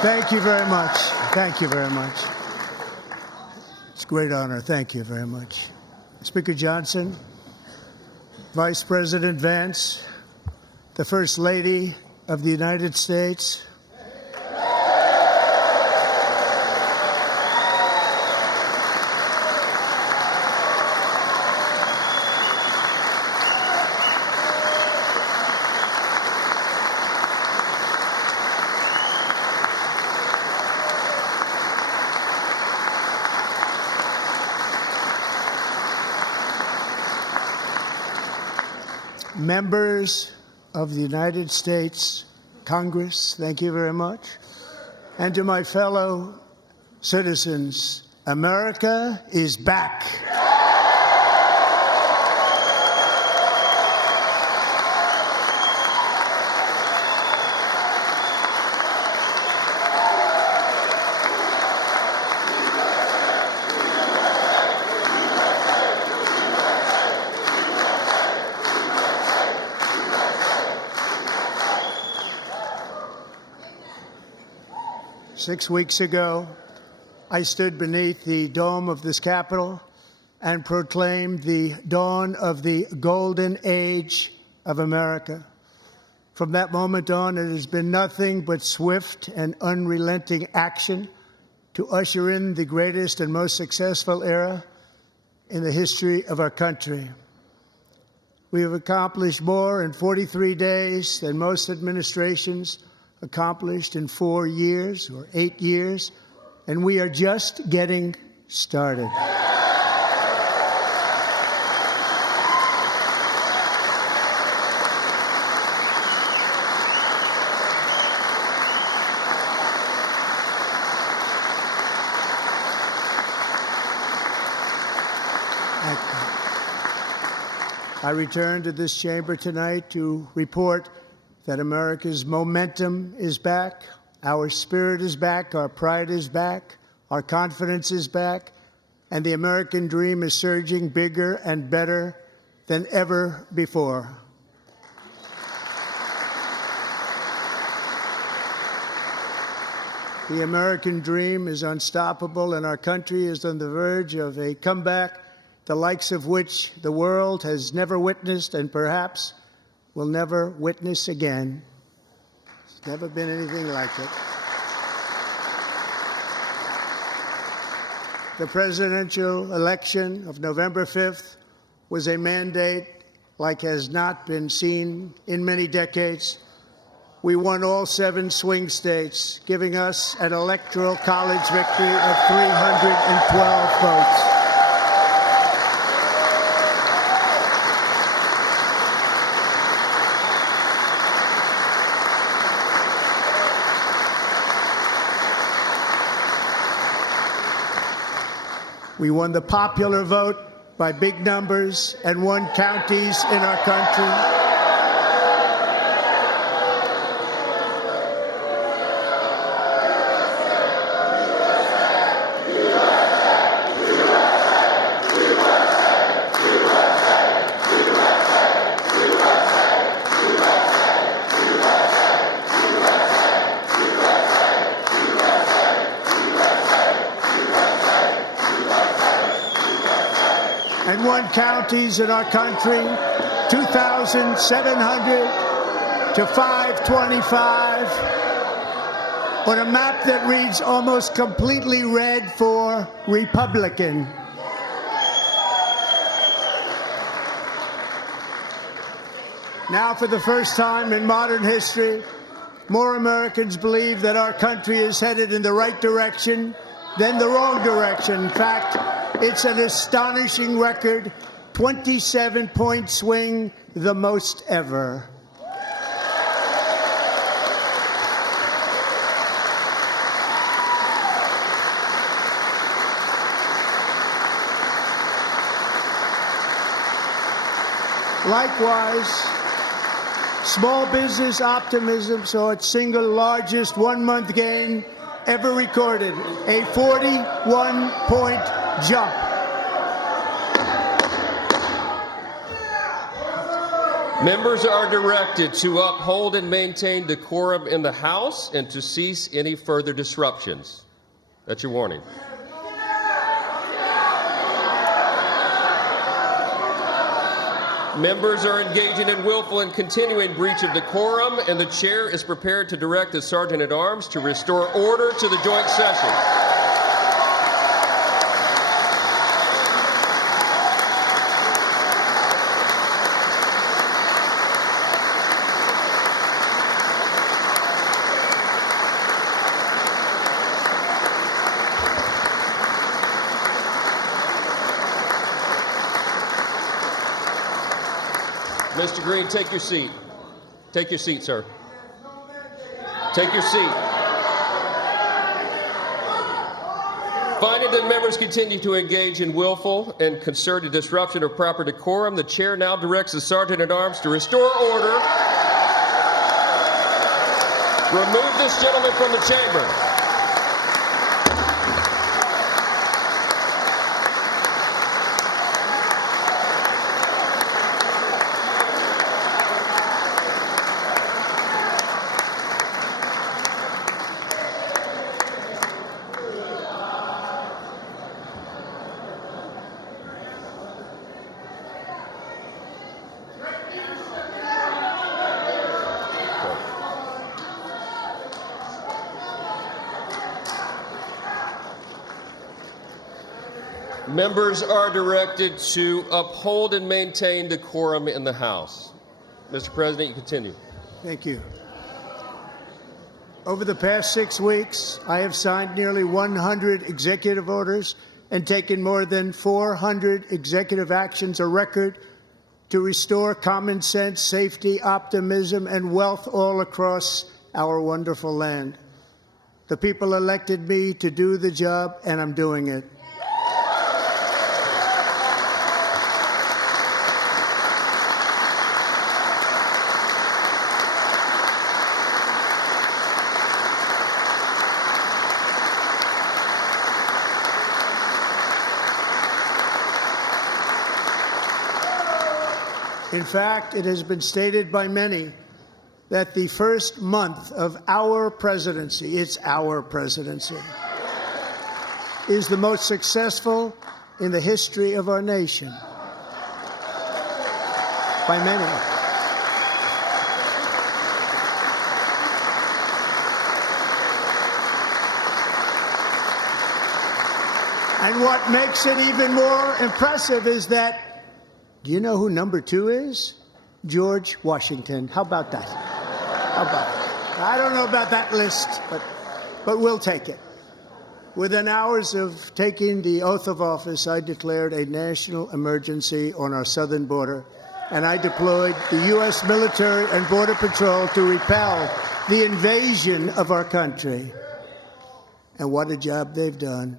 Thank you very much. Thank you very much. It's a great honor. Thank you very much. Speaker Johnson, Vice President Vance, the First Lady of the United States, members of the United States Congress, thank you very much. And to my fellow citizens, America is back. 6 weeks ago, I stood beneath the dome of this Capitol and proclaimed the dawn of the golden age of America. From that moment on, it has been nothing but swift and unrelenting action to usher in the greatest and most successful era in the history of our country. We have accomplished more in 43 days than most administrations accomplished in 4 years or 8 years, and we are just getting started. I return to this chamber tonight to report that America's momentum is back, our spirit is back, our pride is back, our confidence is back, and the American dream is surging bigger and better than ever before. The American dream is unstoppable, and our country is on the verge of a comeback, the likes of which the world has never witnessed and perhaps will never witness again. There's never been anything like it. The presidential election of November 5th was a mandate like has not been seen in many decades. We won all 7 swing states, giving us an electoral college victory of 312 votes. We won the popular vote by big numbers and won counties in our country. And won counties in our country, 2,700 to 525, on a map that reads almost completely red for Republican. Now, for the first time in modern history, more Americans believe that our country is headed in the right direction than the wrong direction. In fact, it's an astonishing record, 27-point swing, the most ever. Likewise, small business optimism saw its single largest one-month gain ever recorded, a 41-point jump. Members are directed to uphold and maintain decorum in the House and to cease any further disruptions. That's your warning. Members are engaging in willful and continuing breach of decorum, and the chair is prepared to direct the Sergeant-at-Arms to restore order to the joint session. Mr. Green, take your seat. Take your seat, sir. Take your seat. Finding that members continue to engage in willful and concerted disruption of proper decorum, the chair now directs the Sergeant-at-Arms to restore order. Remove this gentleman from the chamber. Members are directed to uphold and maintain decorum in the House. Mr. President, you continue. Thank you. Over the past 6 weeks, I have signed nearly 100 executive orders and taken more than 400 executive actions, a record to restore common sense, safety, optimism, and wealth all across our wonderful land. The people elected me to do the job, and I'm doing it. In fact, it has been stated by many that the first month of our presidency, it's our presidency, is the most successful in the history of our nation. By many. And what makes it even more impressive is that, do you know who number 2 is? George Washington. How about that? How about it? I don't know about that list, but we'll take it. Within hours of taking the oath of office, I declared a national emergency on our southern border, and I deployed the U.S. military and Border Patrol to repel the invasion of our country. And what a job they've done.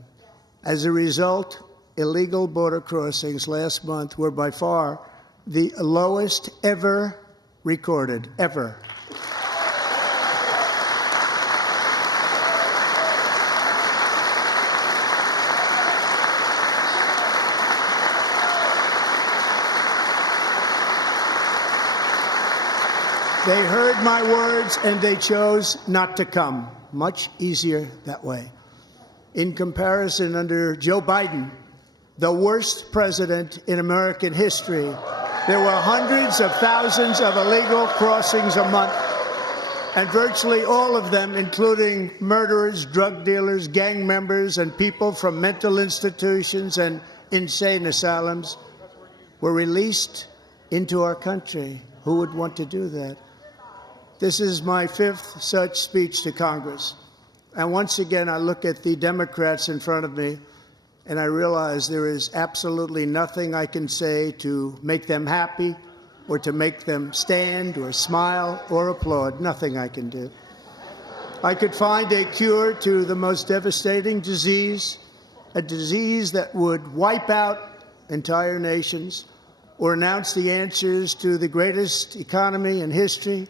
As a result, illegal border crossings last month were by far the lowest ever recorded, ever. They heard my words and they chose not to come. Much easier that way. In comparison, under Joe Biden, the worst president in American history, there were hundreds of thousands of illegal crossings a month, and virtually all of them, including murderers, drug dealers, gang members, and people from mental institutions and insane asylums, were released into our country. Who would want to do that? This is my 5th such speech to Congress. And once again, I look at the Democrats in front of me, and I realize there is absolutely nothing I can say to make them happy or to make them stand or smile or applaud. Nothing I can do. I could find a cure to the most devastating disease, a disease that would wipe out entire nations, or announce the answers to the greatest economy in history,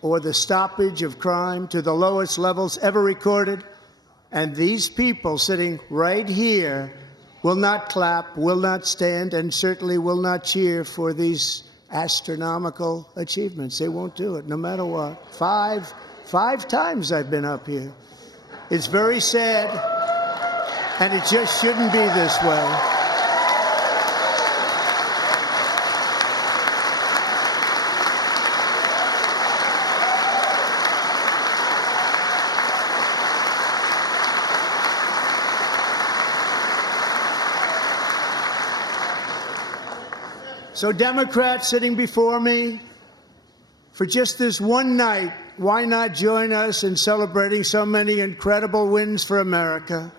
or the stoppage of crime to the lowest levels ever recorded. And these people sitting right here will not clap, will not stand, and certainly will not cheer for these astronomical achievements. They won't do it, no matter what. Five times I've been up here. It's very sad, and it just shouldn't be this way. So Democrats sitting before me, for just this one night, why not join us in celebrating so many incredible wins for America?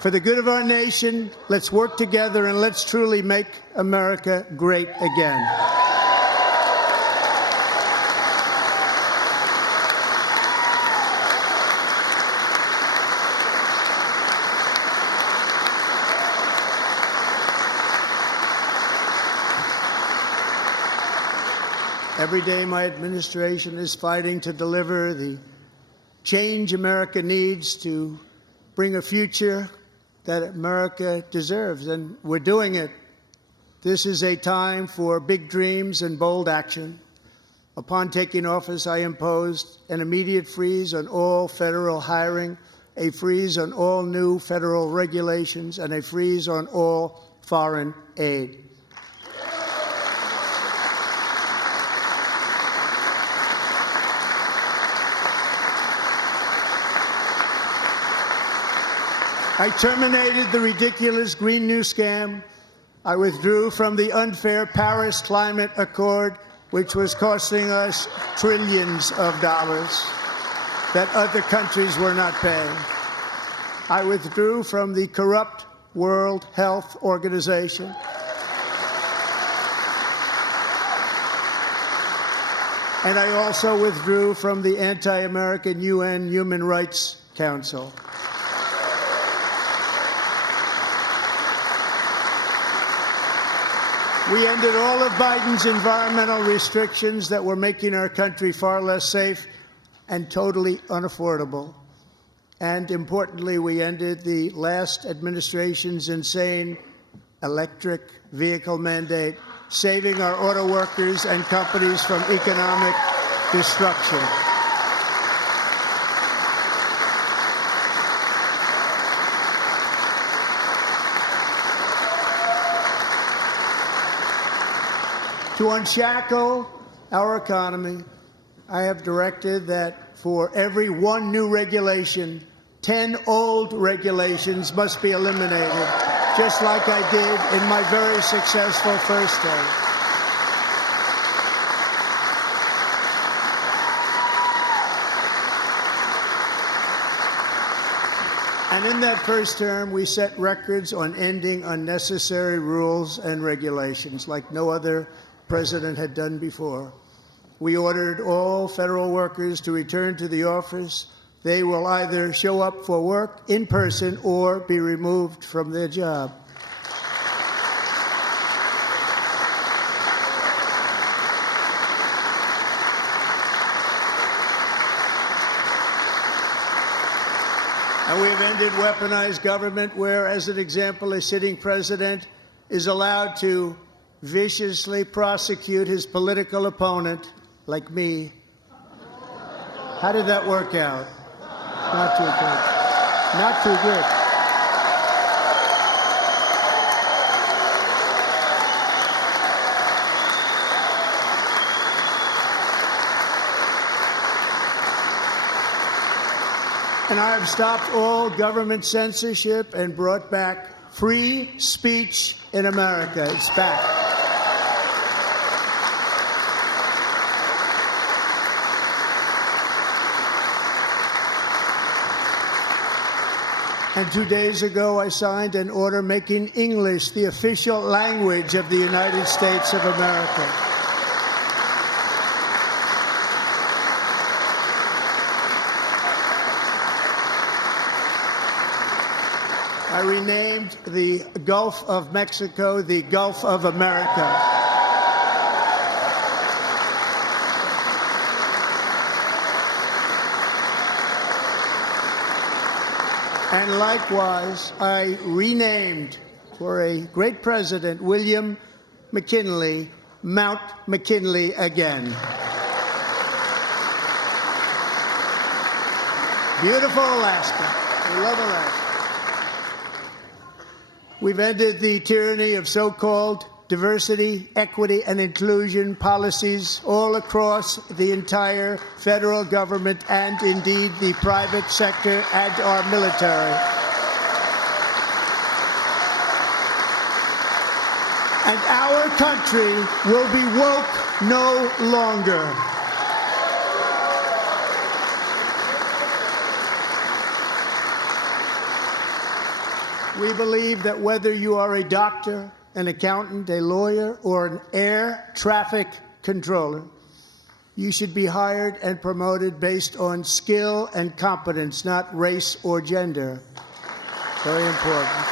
For the good of our nation, let's work together and let's truly make America great again. Every day, my administration is fighting to deliver the change America needs to bring a future that America deserves, and we're doing it. This is a time for big dreams and bold action. Upon taking office, I imposed an immediate freeze on all federal hiring, a freeze on all new federal regulations, and a freeze on all foreign aid. I terminated the ridiculous Green New Scam. I withdrew from the unfair Paris Climate Accord, which was costing us trillions of dollars that other countries were not paying. I withdrew from the corrupt World Health Organization. And I also withdrew from the anti-American UN Human Rights Council. We ended all of Biden's environmental restrictions that were making our country far less safe and totally unaffordable. And importantly, we ended the last administration's insane electric vehicle mandate, saving our auto workers and companies from economic destruction. To unshackle our economy, I have directed that for every one new regulation, 10 old regulations must be eliminated, just like I did in my very successful first day. And in that first term, we set records on ending unnecessary rules and regulations like no other president had done before. We ordered all federal workers to return to the office. They will either show up for work in person or be removed from their job. And we have ended weaponized government where, as an example, a sitting president is allowed to viciously prosecute his political opponent, like me. How did that work out? Not too good. Not too good. And I have stopped all government censorship and brought back free speech in America. It's back. And 2 days ago, I signed an order making English the official language of the United States of America. I renamed the Gulf of Mexico the Gulf of America. And likewise, I renamed, for a great president, William McKinley, Mount McKinley again. Beautiful Alaska. We love Alaska. We've ended the tyranny of so-called diversity, equity, and inclusion policies all across the entire federal government and indeed the private sector and our military. And our country will be woke no longer. We believe that whether you are a doctor, an accountant, a lawyer, or an air traffic controller, you should be hired and promoted based on skill and competence, not race or gender. Very important.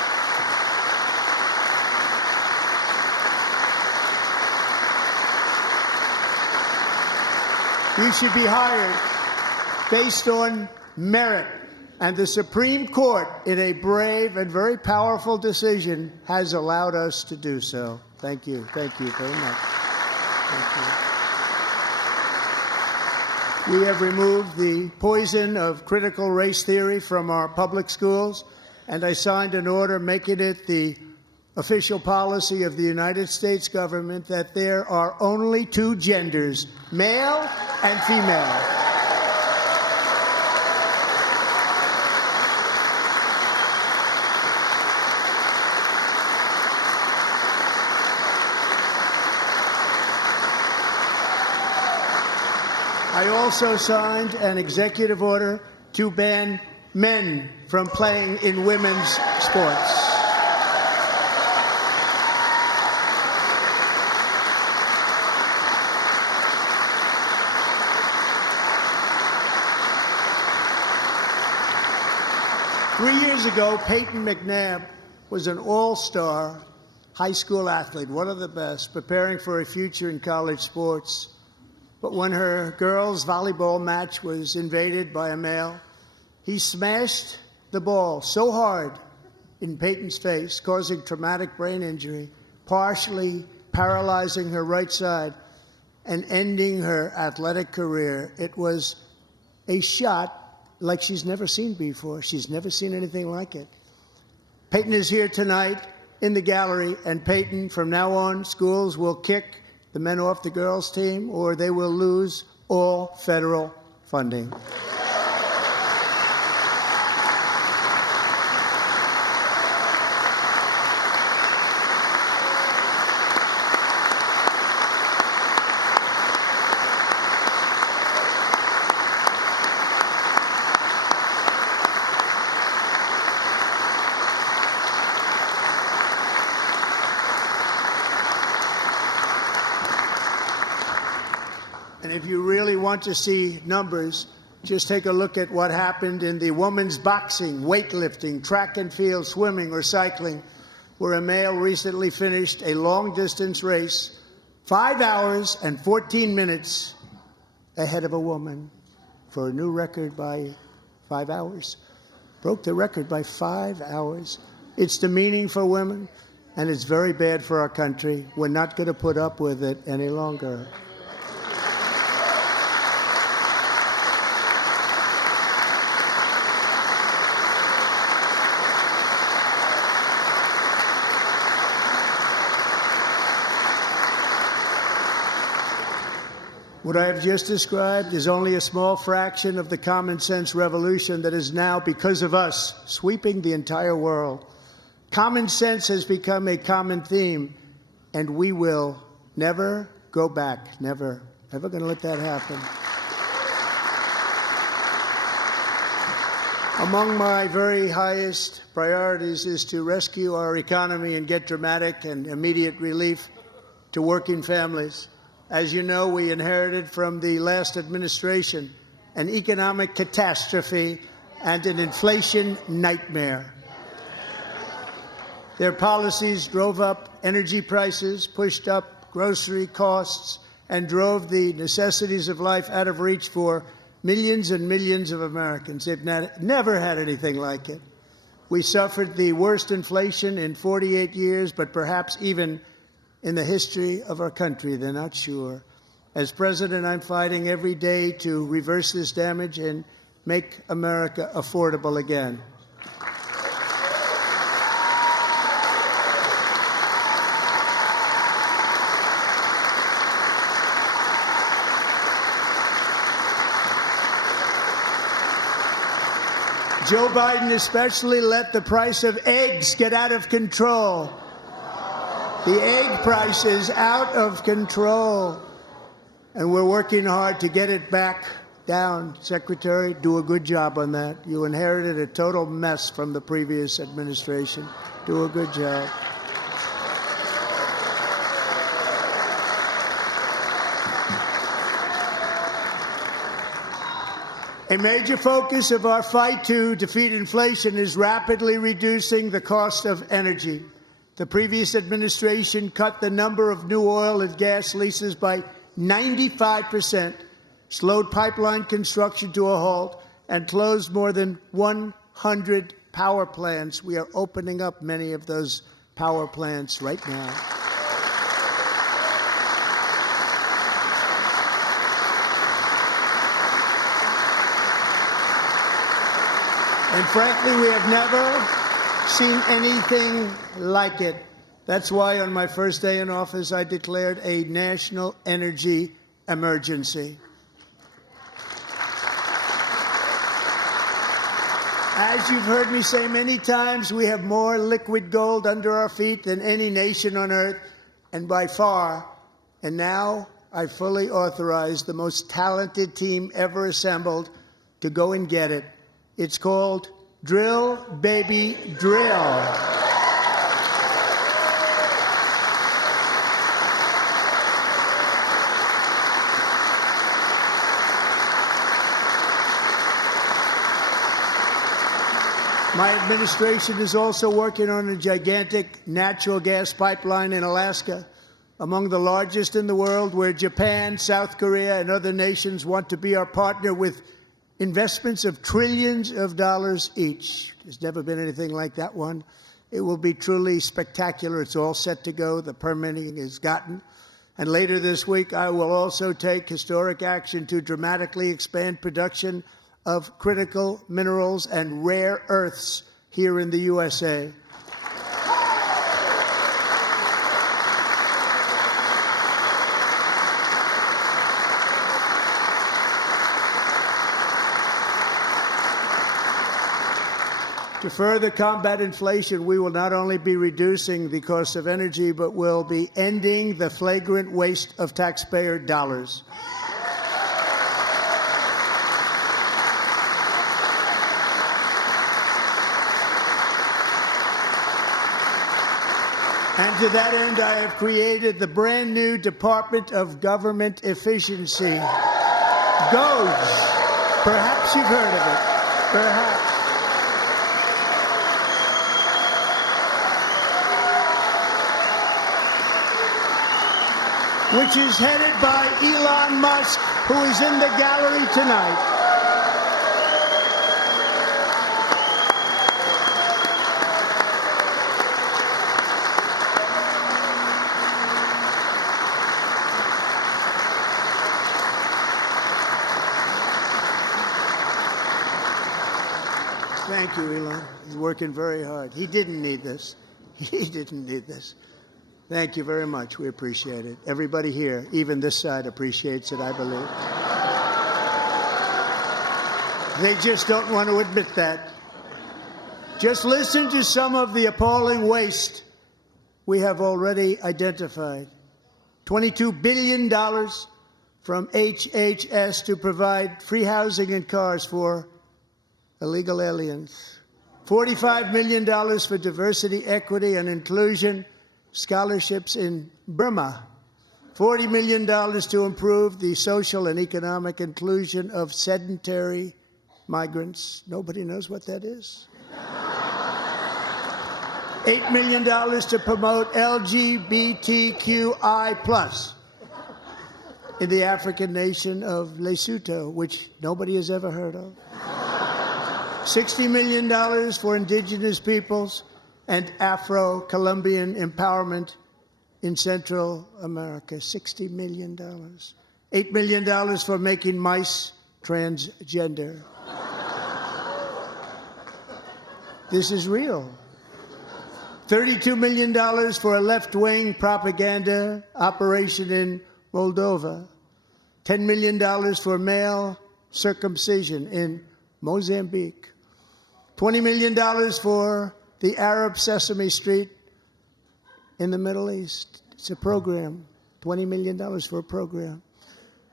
You should be hired based on merit. And the Supreme Court, in a brave and very powerful decision, has allowed us to do so. Thank you. Thank you very much. Thank you. We have removed the poison of critical race theory from our public schools, and I signed an order making it the official policy of the United States government that there are only two genders, male and female. I also signed an executive order to ban men from playing in women's sports. Three years ago, Peyton McNabb was an all-star high school athlete, one of the best, preparing for a future in college sports. But when her girls' volleyball match was invaded by a male, he smashed the ball so hard in Peyton's face, causing traumatic brain injury, partially paralyzing her right side and ending her athletic career. It was a shot like she's never seen before. She's never seen anything like it. Peyton is here tonight in the gallery, and Peyton, from now on, schools will kick the men off the girls' team, or they will lose all federal funding. And if you really want to see numbers, just take a look at what happened in the women's boxing, weightlifting, track and field, swimming, or cycling, where a male recently finished a long-distance race 5 hours and 14 minutes ahead of a woman for a new record by 5 hours. Broke the record by 5 hours. It's demeaning for women, and it's very bad for our country. We're not going to put up with it any longer. What I have just described is only a small fraction of the common sense revolution that is now, because of us, sweeping the entire world. Common sense has become a common theme, and we will never go back. Never. Never going to let that happen. Among my very highest priorities is to rescue our economy and get dramatic and immediate relief to working families. As you know, we inherited from the last administration an economic catastrophe and an inflation nightmare. Their policies drove up energy prices, pushed up grocery costs, and drove the necessities of life out of reach for millions and millions of Americans. They've never had anything like it. We suffered the worst inflation in 48 years, but perhaps even in the history of our country. They're not sure. As president, I'm fighting every day to reverse this damage and make America affordable again. Joe Biden especially let the price of eggs get out of control. The egg price is out of control. And we're working hard to get it back down. Secretary, do a good job on that. You inherited a total mess from the previous administration. Do a good job. A major focus of our fight to defeat inflation is rapidly reducing the cost of energy. The previous administration cut the number of new oil and gas leases by 95%, slowed pipeline construction to a halt, and closed more than 100 power plants. We are opening up many of those power plants right now. And frankly, we have never seen anything like it. That's why on my first day in office, I declared a national energy emergency. As you've heard me say many times, we have more liquid gold under our feet than any nation on earth, and by far. And now I fully authorize the most talented team ever assembled to go and get it. It's called Drill, Baby, Drill. My administration is also working on a gigantic natural gas pipeline in Alaska, among the largest in the world, where Japan, South Korea, and other nations want to be our partner with investments of trillions of dollars each. There's never been anything like that one. It will be truly spectacular. It's all set to go. The permitting is gotten. And later this week, I will also take historic action to dramatically expand production of critical minerals and rare earths here in the USA. To further combat inflation, we will not only be reducing the cost of energy, but will be ending the flagrant waste of taxpayer dollars. And to that end, I have created the brand new Department of Government Efficiency, DOGE. Perhaps you've heard of it. Perhaps. Which is headed by Elon Musk, who is in the gallery tonight. Thank you, Elon. He's working very hard. He didn't need this. He didn't need this. Thank you very much. We appreciate it. Everybody here, even this side, appreciates it, I believe. They just don't want to admit that. Just listen to some of the appalling waste we have already identified. $22 billion from HHS to provide free housing and cars for illegal aliens. $45 million for diversity, equity, and inclusion scholarships in Burma. $40 million to improve the social and economic inclusion of sedentary migrants. Nobody knows what that is. $8 million to promote LGBTQI+ in the African nation of Lesotho, which nobody has ever heard of. $60 million for indigenous peoples and Afro-Colombian empowerment in Central America, $60 million. $8 million for making mice transgender. This is real. $32 million for a left-wing propaganda operation in Moldova. $10 million for male circumcision in Mozambique. $20 million for the Arab Sesame Street in the Middle East. It's a program. $20 million for a program.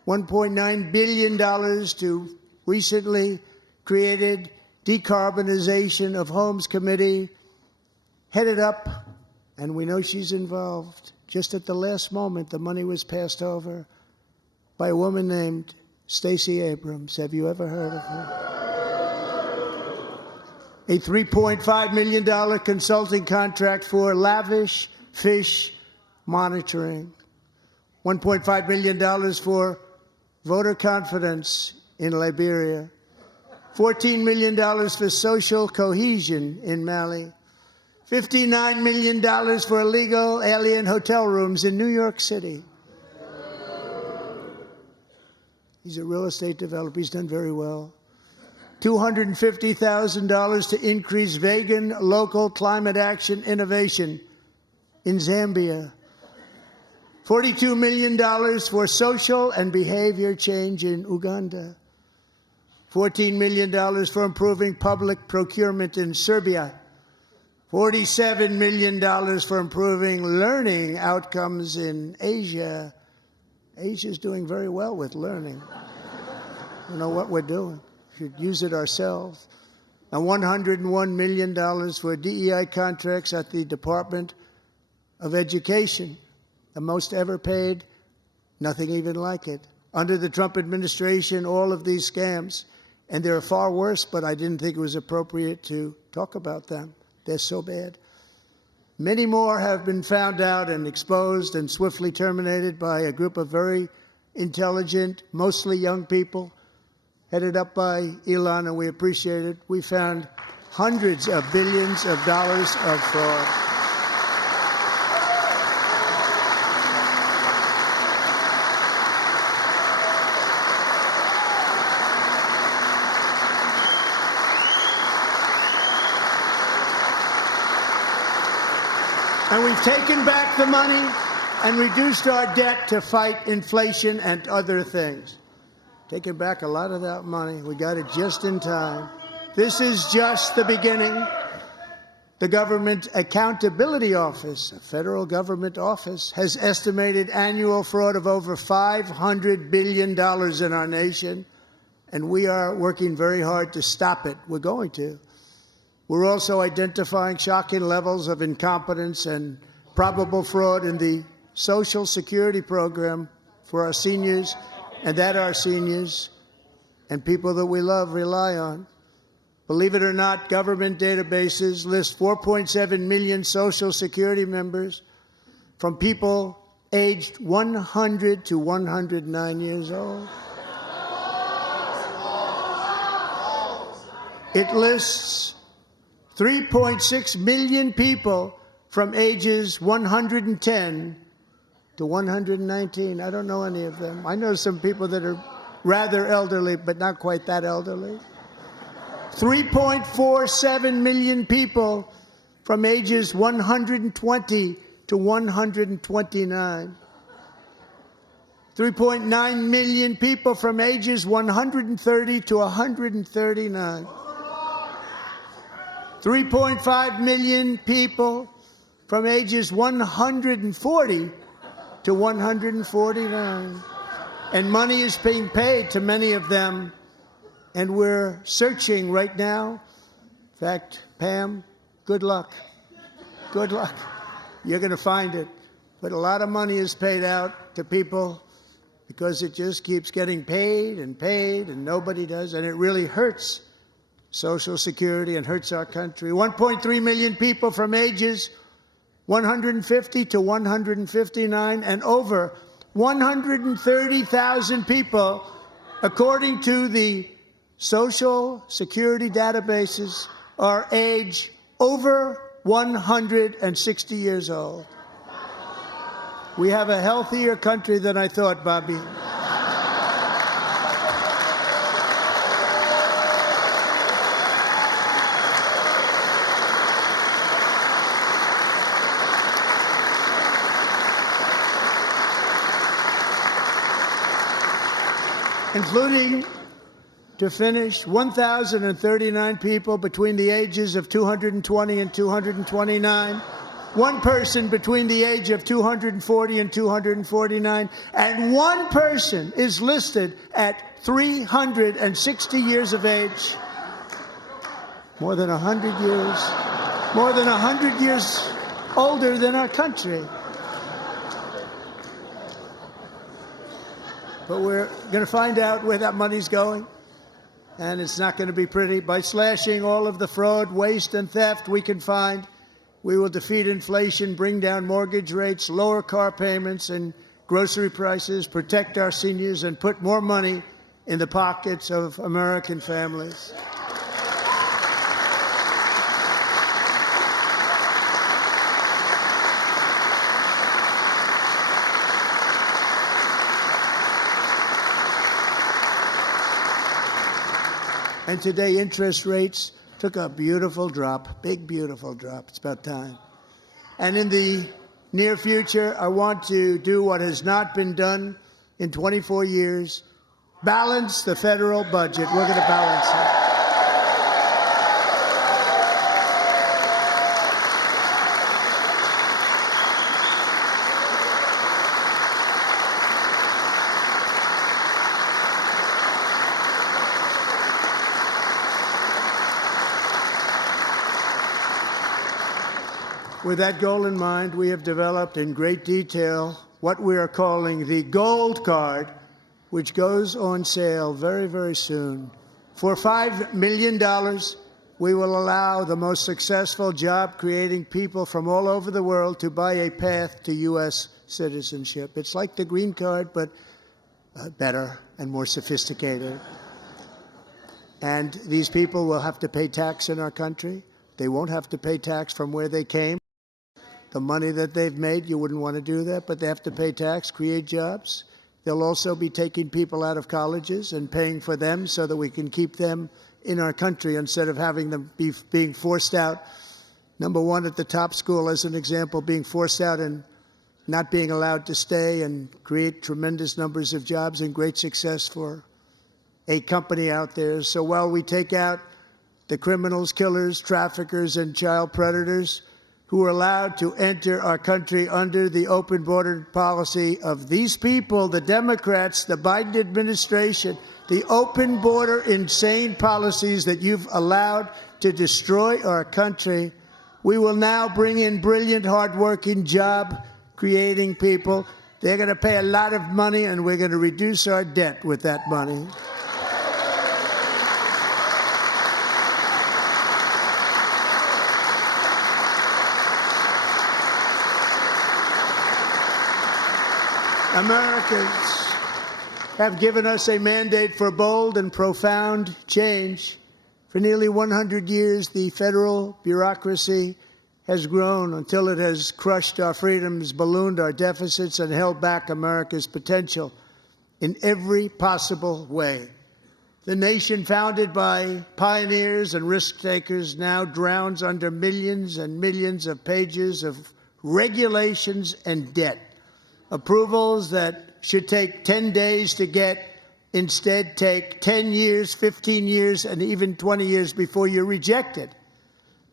$1.9 billion to recently created Decarbonization of Homes Committee, headed up, and we know she's involved. Just at the last moment, the money was passed over by a woman named Stacey Abrams. Have you ever heard of her? A $3.5 million consulting contract for lavish fish monitoring. $1.5 million for voter confidence in Liberia. $14 million for social cohesion in Mali. $59 million for illegal alien hotel rooms in New York City. He's a real estate developer. He's done very well. $250,000 to increase vegan local climate action innovation in Zambia. $42 million for social and behavior change in Uganda. $14 million for improving public procurement in Serbia. $47 million for improving learning outcomes in Asia. Asia's doing very well with learning. I don't know what we're doing. We should use it ourselves. And $101 million for DEI contracts at the Department of Education. The most ever paid, nothing even like it. Under the Trump administration, all of these scams, and they're far worse, but I didn't think it was appropriate to talk about them. They're so bad. Many more have been found out and exposed and swiftly terminated by a group of very intelligent, mostly young people, headed up by Elon, and we appreciate it. We found hundreds of billions of dollars of fraud. And we've taken back the money and reduced our debt to fight inflation and other things. Taken back a lot of that money. We got it just in time. This is just the beginning. The Government Accountability Office, a federal government office, has estimated annual fraud of over $500 billion in our nation, and we are working very hard to stop it. We're going to. We're also identifying shocking levels of incompetence and probable fraud in the Social Security program for our seniors, and that our seniors and people that we love rely on. Believe it or not, government databases list 4.7 million Social Security members from people aged 100 to 109 years old. It lists 3.6 million people from ages 110 to 119. I don't know any of them. I know some people that are rather elderly, but not quite that elderly. 3.47 million people from ages 120 to 129. 3.9 million people from ages 130 to 139. 3.5 million people from ages 140 to 149. And money is being paid to many of them, and we're searching right now. In fact, Pam, good luck. Good luck. You're going to find it. But a lot of money is paid out to people because it just keeps getting paid, and nobody does, and it really hurts Social Security and hurts our country. 1.3 million people from ages 150 to 159, and over 130,000 people, according to the Social Security databases, are age over 160 years old. We have a healthier country than I thought, Bobby. Including, to finish, 1,039 people between the ages of 220 and 229, one person between the age of 240 and 249, and one person is listed at 360 years of age. More than 100 years older than our country. But we're going to find out where that money's going, and it's not going to be pretty. By slashing all of the fraud, waste, and theft we can find, we will defeat inflation, bring down mortgage rates, lower car payments and grocery prices, protect our seniors, and put more money in the pockets of American families. And today, interest rates took a beautiful drop, big, beautiful drop. It's about time. And in the near future, I want to do what has not been done in 24 years, balance the federal budget. We're going to balance it. With that goal in mind, we have developed in great detail what we are calling the Gold Card, which goes on sale very, very soon. For $5 million, we will allow the most successful job-creating people from all over the world to buy a path to U.S. citizenship. It's like the green card, but better and more sophisticated. And these people will have to pay tax in our country. They won't have to pay tax from where they came. The money that they've made, you wouldn't want to do that, but they have to pay tax, create jobs. They'll also be taking people out of colleges and paying for them so that we can keep them in our country instead of having them being forced out. Number one, at the top school, as an example, being forced out and not being allowed to stay and create tremendous numbers of jobs and great success for a company out there. So while we take out the criminals, killers, traffickers, and child predators who are allowed to enter our country under the open border policy of these people, the Democrats, the Biden administration, the open border insane policies that you've allowed to destroy our country, we will now bring in brilliant, hardworking, job-creating people. They're going to pay a lot of money, and we're going to reduce our debt with that money. Americans have given us a mandate for bold and profound change. For nearly 100 years, the federal bureaucracy has grown until it has crushed our freedoms, ballooned our deficits, and held back America's potential in every possible way. The nation founded by pioneers and risk-takers now drowns under millions and millions of pages of regulations and debt. Approvals that should take 10 days to get instead take 10 years, 15 years, and even 20 years before you're rejected.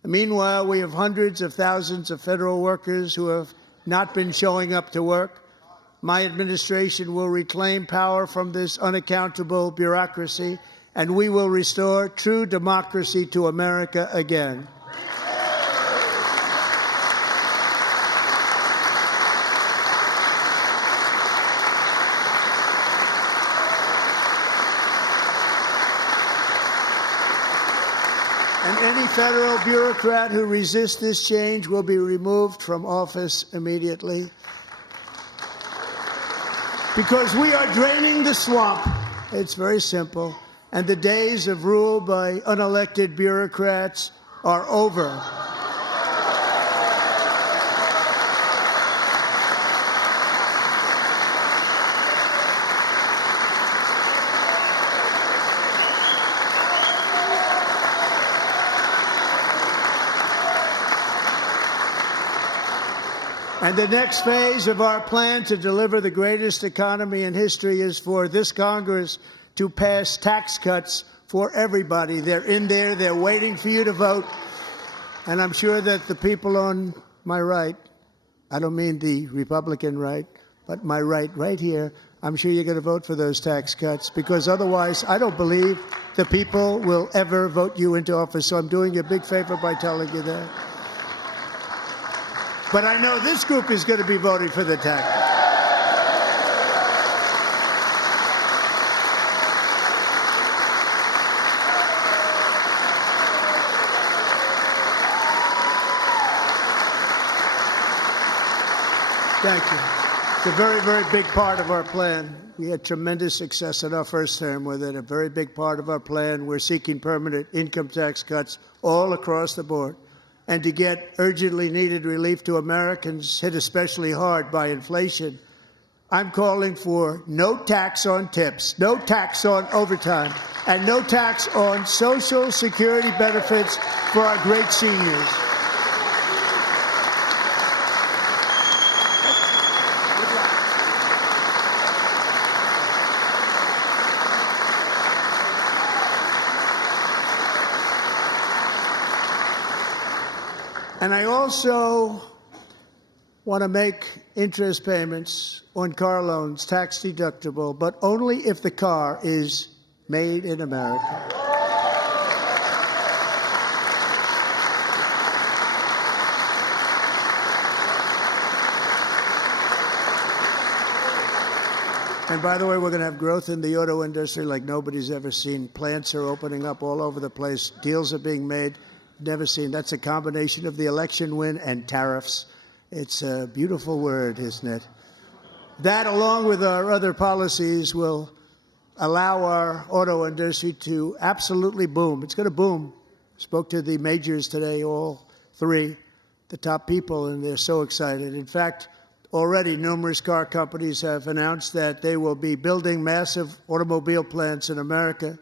Meanwhile, we have hundreds of thousands of federal workers who have not been showing up to work. My administration will reclaim power from this unaccountable bureaucracy, and we will restore true democracy to America again. And any federal bureaucrat who resists this change will be removed from office immediately. Because we are draining the swamp. It's very simple. And the days of rule by unelected bureaucrats are over. And the next phase of our plan to deliver the greatest economy in history is for this Congress to pass tax cuts for everybody. They're in there. They're waiting for you to vote. And I'm sure that the people on my right, I don't mean the Republican right, but my right here, I'm sure you're going to vote for those tax cuts, because otherwise I don't believe the people will ever vote you into office. So I'm doing you a big favor by telling you that. But I know this group is going to be voting for the tax. Thank you. It's a very, very big part of our plan. We had tremendous success in our first term with it. A very big part of our plan. We're seeking permanent income tax cuts all across the board. And to get urgently needed relief to Americans hit especially hard by inflation, I'm calling for no tax on tips, no tax on overtime, and no tax on Social Security benefits for our great seniors. And I also want to make interest payments on car loans tax deductible, but only if the car is made in America. And by the way, we're going to have growth in the auto industry like nobody's ever seen. Plants are opening up all over the place. Deals are being made. Never seen. That's a combination of the election win and tariffs. It's a beautiful word, isn't it? That, along with our other policies, will allow our auto industry to absolutely boom. It's going to boom. Spoke to the majors today, all three, the top people, and they're so excited. In fact, already numerous car companies have announced that they will be building massive automobile plants in America,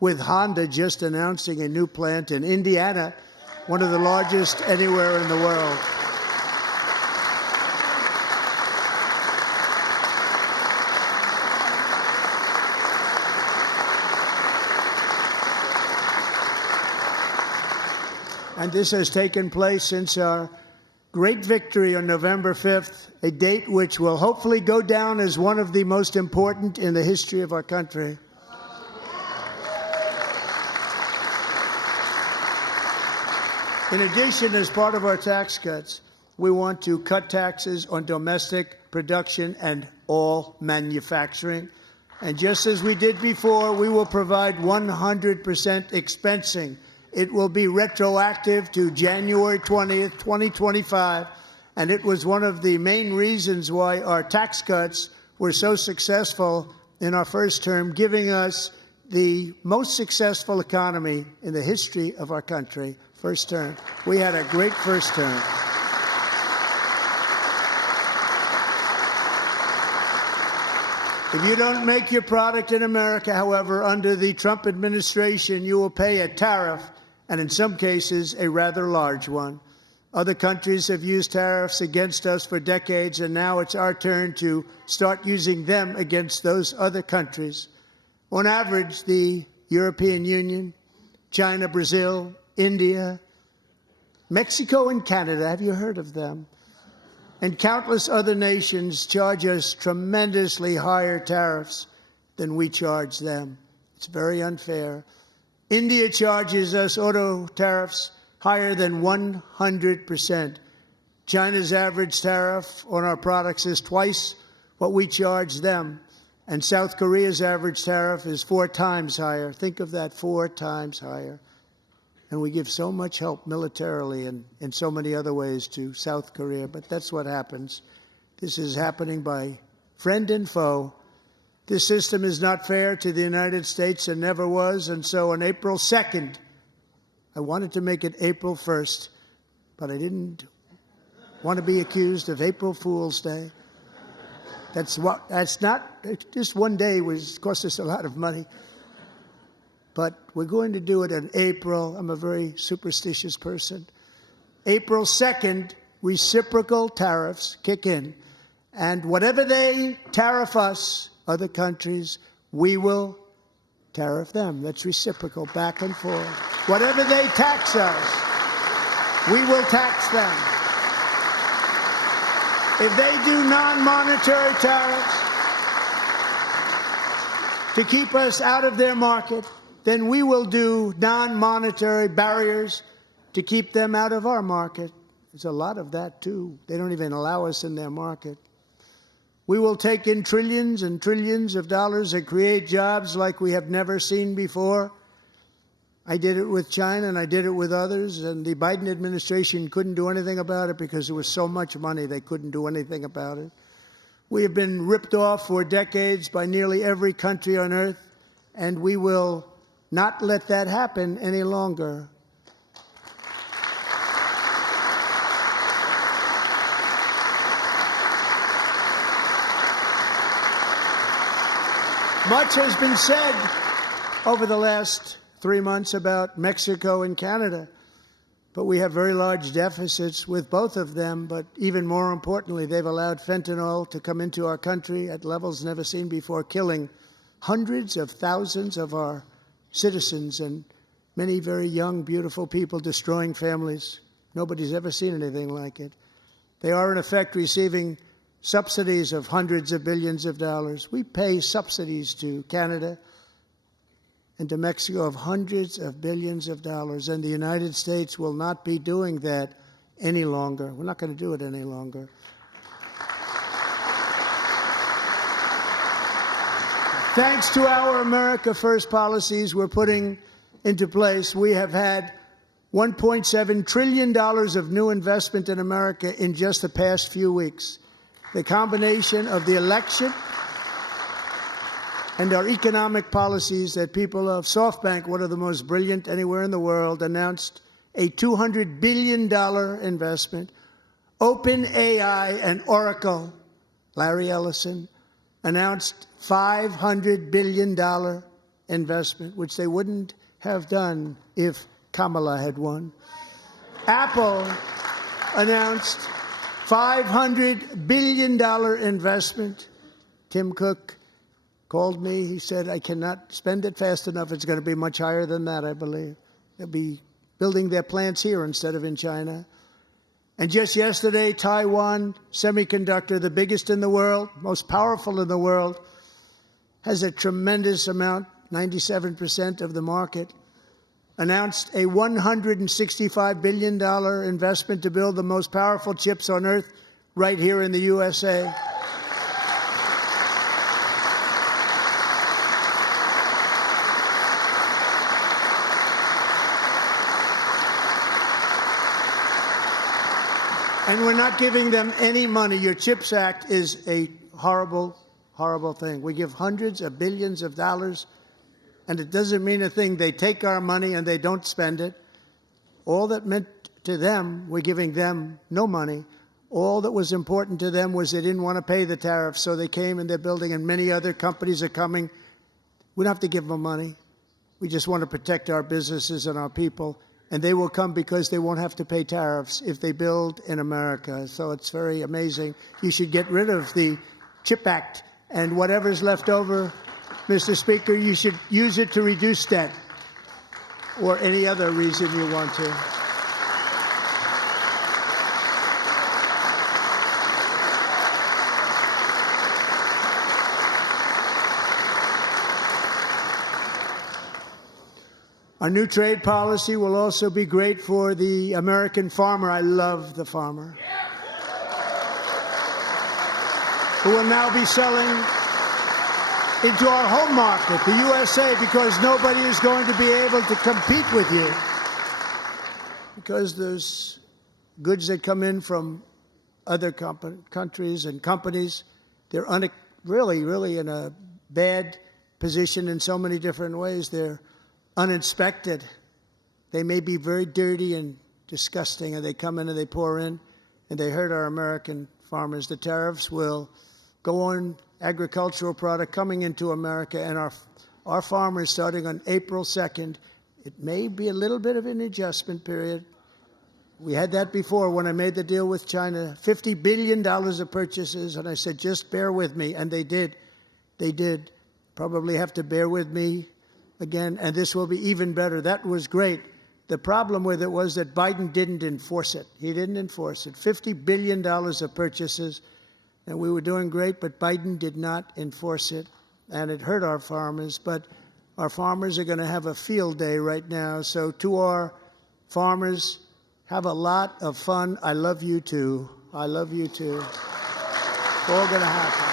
with Honda just announcing a new plant in Indiana, one of the largest anywhere in the world. And this has taken place since our great victory on November 5th, a date which will hopefully go down as one of the most important in the history of our country. In addition, as part of our tax cuts, we want to cut taxes on domestic production and all manufacturing. And just as we did before, we will provide 100% expensing. It will be retroactive to January 20th, 2025. And it was one of the main reasons why our tax cuts were so successful in our first term, giving us the most successful economy in the history of our country. First term. We had a great first term. If you don't make your product in America, however, under the Trump administration, you will pay a tariff, and in some cases, a rather large one. Other countries have used tariffs against us for decades, and now it's our turn to start using them against those other countries. On average, the European Union, China, Brazil, India, Mexico, and Canada, have you heard of them? And countless other nations charge us tremendously higher tariffs than we charge them. It's very unfair. India charges us auto tariffs higher than 100%. China's average tariff on our products is twice what we charge them. And South Korea's average tariff is 4 times higher. Think of that, 4 times higher. And we give so much help militarily and in so many other ways to South Korea. But that's what happens. This is happening by friend and foe. This system is not fair to the United States and never was. And so on April 2nd, I wanted to make it April 1st, but I didn't want to be accused of April Fool's Day. That's not just one day was cost us a lot of money. But we're going to do it in April. I'm a very superstitious person. April 2nd, reciprocal tariffs kick in. And whatever they tariff us, other countries, we will tariff them. That's reciprocal, back and forth. Whatever they tax us, we will tax them. If they do non-monetary tariffs to keep us out of their market, then we will do non-monetary barriers to keep them out of our market. There's a lot of that, too. They don't even allow us in their market. We will take in trillions and trillions of dollars and create jobs like we have never seen before. I did it with China, and I did it with others, and the Biden administration couldn't do anything about it because there was so much money they couldn't do anything about it. We have been ripped off for decades by nearly every country on earth, and we will not let that happen any longer. Much has been said over the last 3 months about Mexico and Canada, but we have very large deficits with both of them. But even more importantly, they've allowed fentanyl to come into our country at levels never seen before, killing hundreds of thousands of our citizens and many very young, beautiful people, destroying families. Nobody's ever seen anything like it. They are, in effect, receiving subsidies of hundreds of billions of dollars. We pay subsidies to Canada and to Mexico of hundreds of billions of dollars, and the United States will not be doing that any longer. We're not going to do it any longer. Thanks to our America First policies we're putting into place, we have had $1.7 trillion of new investment in America in just the past few weeks. The combination of the election and our economic policies that people of SoftBank, one of the most brilliant anywhere in the world, announced a $200 billion investment. OpenAI and Oracle, Larry Ellison, announced $500 billion investment, which they wouldn't have done if Kamala had won. Apple announced $500 billion investment. Tim Cook called me. He said, I cannot spend it fast enough. It's going to be much higher than that, I believe. They'll be building their plants here instead of in China. And just yesterday, Taiwan Semiconductor, the biggest in the world, most powerful in the world, has a tremendous amount, 97% of the market, announced a $165 billion investment to build the most powerful chips on earth right here in the USA. And we're not giving them any money. Your CHIPS Act is a horrible, horrible thing. We give hundreds of billions of dollars, and it doesn't mean a thing. They take our money and they don't spend it. All that meant to them, we're giving them no money. All that was important to them was they didn't want to pay the tariffs, so they came and they're building, and many other companies are coming. We don't have to give them money. We just want to protect our businesses and our people. And they will come because they won't have to pay tariffs if they build in America. So it's very amazing. You should get rid of the CHIP Act, and whatever's left over, Mr. Speaker, you should use it to reduce debt or any other reason you want to. Our new trade policy will also be great for the American farmer. I love the farmer, who will now be selling into our home market, the USA, because nobody is going to be able to compete with you. Because there's goods that come in from other countries and companies. They're really in a bad position in so many different ways. They're uninspected. They may be very dirty and disgusting, and they come in and they pour in, and they hurt our American farmers. The tariffs will go on agricultural product coming into America, and our farmers, starting on April 2nd, it may be a little bit of an adjustment period. We had that before when I made the deal with China, $50 billion of purchases, and I said, just bear with me, and they did. They did. Probably have to bear with me again, and this will be even better. That was great. The problem with it was that Biden didn't enforce it. He didn't enforce it. $50 billion of purchases, and we were doing great, but Biden did not enforce it, and it hurt our farmers. But our farmers are going to have a field day right now. So to our farmers, have a lot of fun. I love you, too. I love you, too. It's all going to happen.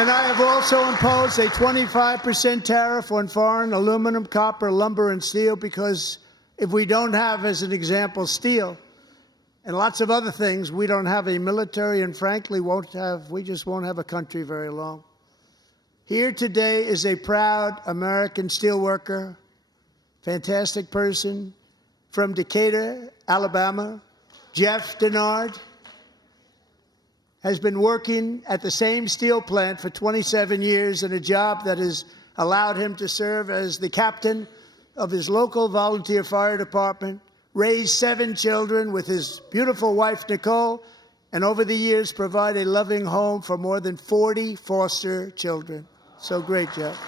And I have also imposed a 25% tariff on foreign aluminum, copper, lumber, and steel, because if we don't have, as an example, steel and lots of other things, we don't have a military, and frankly, we just won't have a country very long. Here today is a proud American steelworker, fantastic person from Decatur, Alabama, Jeff Denard. Has been working at the same steel plant for 27 years in a job that has allowed him to serve as the captain of his local volunteer fire department, raised 7 children with his beautiful wife, Nicole, and over the years provide a loving home for more than 40 foster children. So great, Jeff.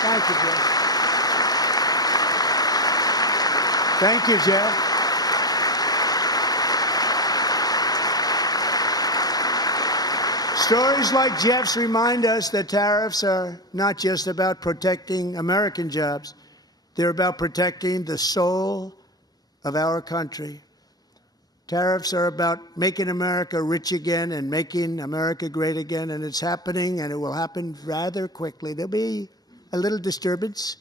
Thank you, Jeff. Thank you, Jeff. Stories like Jeff's remind us that tariffs are not just about protecting American jobs. They're about protecting the soul of our country. Tariffs are about making America rich again and making America great again, and it's happening, and it will happen rather quickly. There'll be a little disturbance,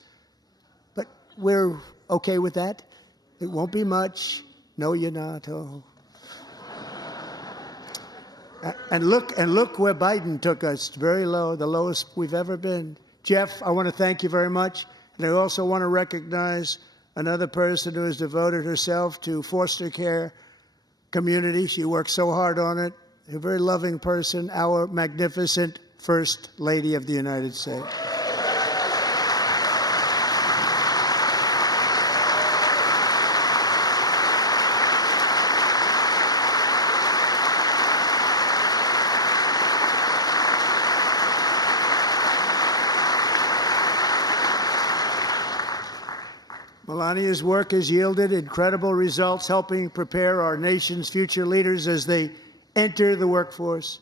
but we're okay with that. It won't be much. No, you're not. Oh. And look where Biden took us, very low, the lowest we've ever been. Jeff, I want to thank you very much. And I also want to recognize another person who has devoted herself to foster care community. She works so hard on it. A very loving person, our magnificent First Lady of the United States. Melania's work has yielded incredible results, helping prepare our nation's future leaders as they enter the workforce.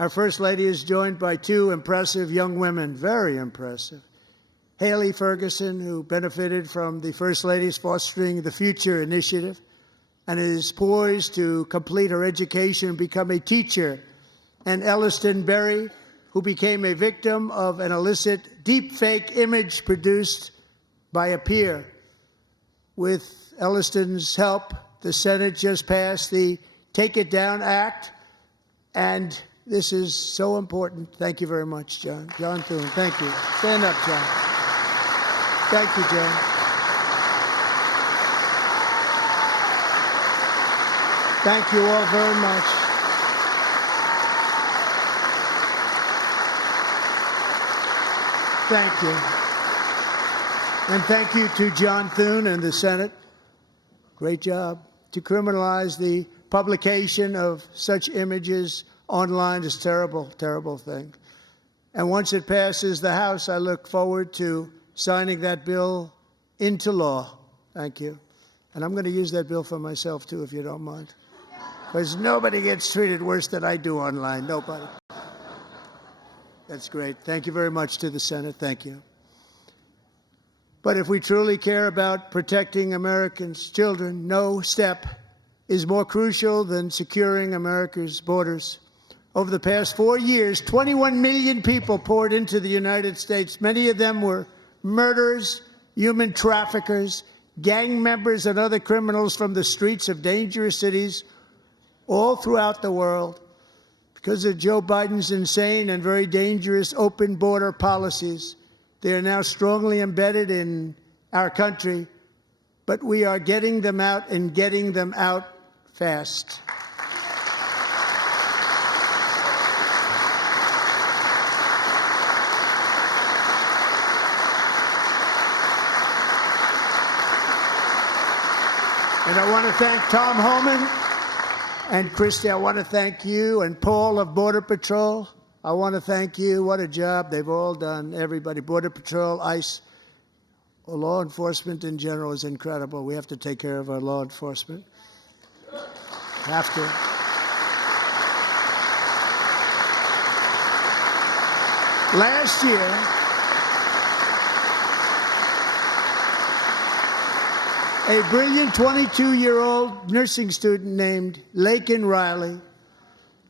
Our First Lady is joined by 2 impressive young women, very impressive. Haley Ferguson, who benefited from the First Lady's Fostering the Future initiative and is poised to complete her education and become a teacher. And Elliston Berry, who became a victim of an illicit deepfake image produced by a peer. With Elliston's help, the Senate just passed the Take It Down Act, and this is so important. Thank you very much, John. John Thune, thank you. Stand up, John. Thank you, John. Thank you all very much. Thank you. And thank you to John Thune and the Senate. Great job. To criminalize the publication of such images online is terrible, terrible thing. And once it passes the House, I look forward to signing that bill into law. Thank you. And I'm going to use that bill for myself, too, if you don't mind. Because nobody gets treated worse than I do online. Nobody. That's great. Thank you very much to the Senate. Thank you. But if we truly care about protecting Americans' children, no step is more crucial than securing America's borders. Over the past 4 years, 21 million people poured into the United States. Many of them were murderers, human traffickers, gang members, and other criminals from the streets of dangerous cities all throughout the world. Because of Joe Biden's insane and very dangerous open border policies, they are now strongly embedded in our country. but we are getting them out and getting them out fast. And I want to thank Tom Homan and Christy. I want to thank you and Paul of Border Patrol. I want to thank you. What a job they've all done. Everybody, Border Patrol, ICE, law enforcement in general is incredible. We have to take care of our law enforcement. Have to. Last year, a brilliant 22-year-old nursing student named Laken Riley,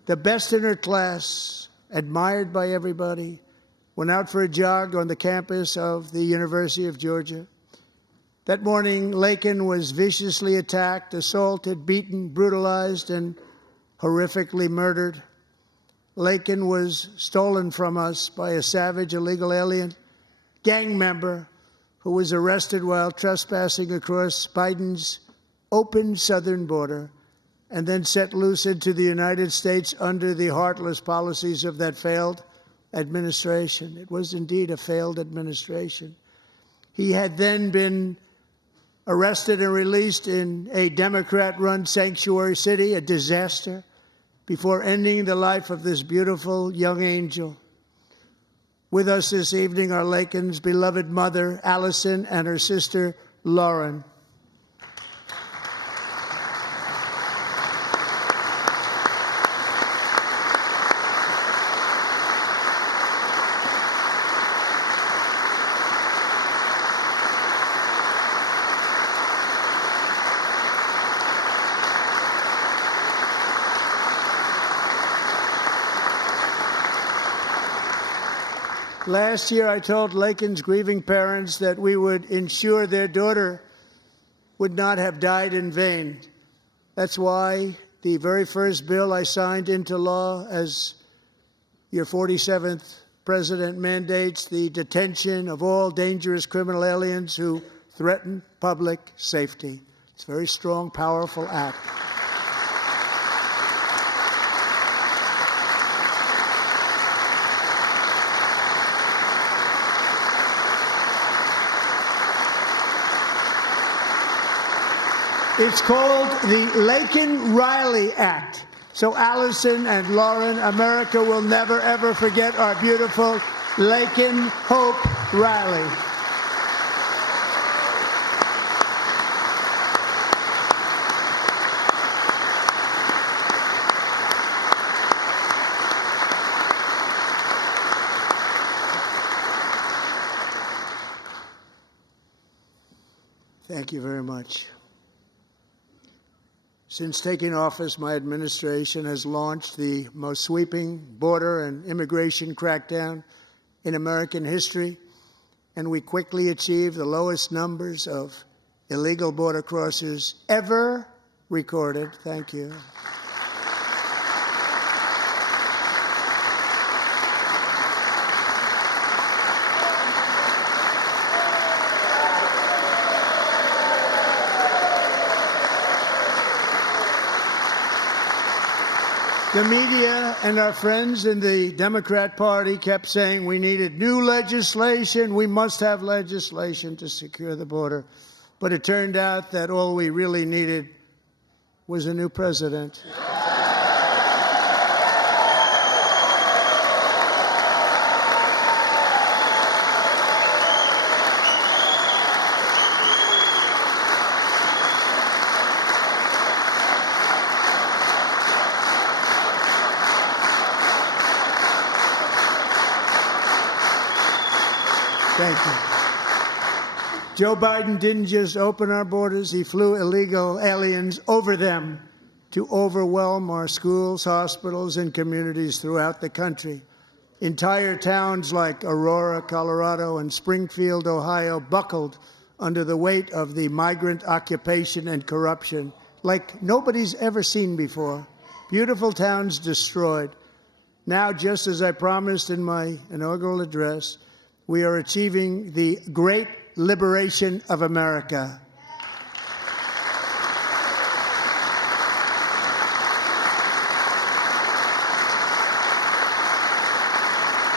the best in her class, admired by everybody, went out for a jog on the campus of the University of Georgia. That morning, Laken was viciously attacked, assaulted, beaten, brutalized, and horrifically murdered. Laken was stolen from us by a savage illegal alien gang member who was arrested while trespassing across Biden's open southern border and then set loose into the United States under the heartless policies of that failed administration. It was indeed a failed administration. He had then been arrested and released in a Democrat-run sanctuary city, a disaster, before ending the life of this beautiful young angel. With us this evening are Laken's beloved mother, Allison, and her sister, Lauren. Last year, I told Laken's grieving parents that we would ensure their daughter would not have died in vain. That's why the very first bill I signed into law as your 47th president mandates the detention of all dangerous criminal aliens who threaten public safety. It's a very strong, powerful act. It's called the Laken-Riley Act. So Allison and Lauren, America will never, ever forget our beautiful Laken Hope Riley. Thank you very much. Since taking office, my administration has launched the most sweeping border and immigration crackdown in American history, and we quickly achieved the lowest numbers of illegal border crossers ever recorded. Thank you. The media and our friends in the Democrat Party kept saying we needed new legislation. We must have legislation to secure the border. But it turned out that all we really needed was a new president. Thank you. Joe Biden didn't just open our borders, he flew illegal aliens over them to overwhelm our schools, hospitals, and communities throughout the country. Entire towns like Aurora, Colorado, and Springfield, Ohio, buckled under the weight of the migrant occupation and corruption like nobody's ever seen before. Beautiful towns destroyed. Now, just as I promised in my inaugural address, we are achieving the great liberation of America.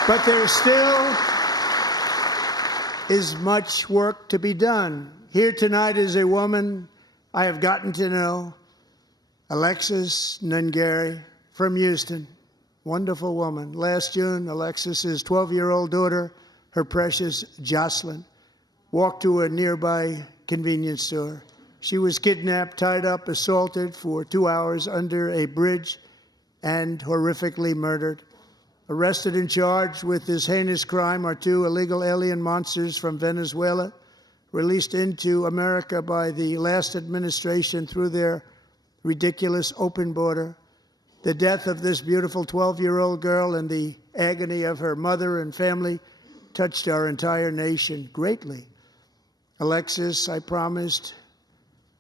But there still is much work to be done. Here tonight is a woman I have gotten to know, Alexis Nungari from Houston. Wonderful woman. Last June, Alexis's 12-year-old daughter, her precious Jocelyn, walked to a nearby convenience store. She was kidnapped, tied up, assaulted for 2 hours under a bridge, and horrifically murdered. Arrested and charged with this heinous crime are two illegal alien monsters from Venezuela, released into America by the last administration through their ridiculous open border. The death of this beautiful 12-year-old girl and the agony of her mother and family touched our entire nation greatly. Alexis, I promised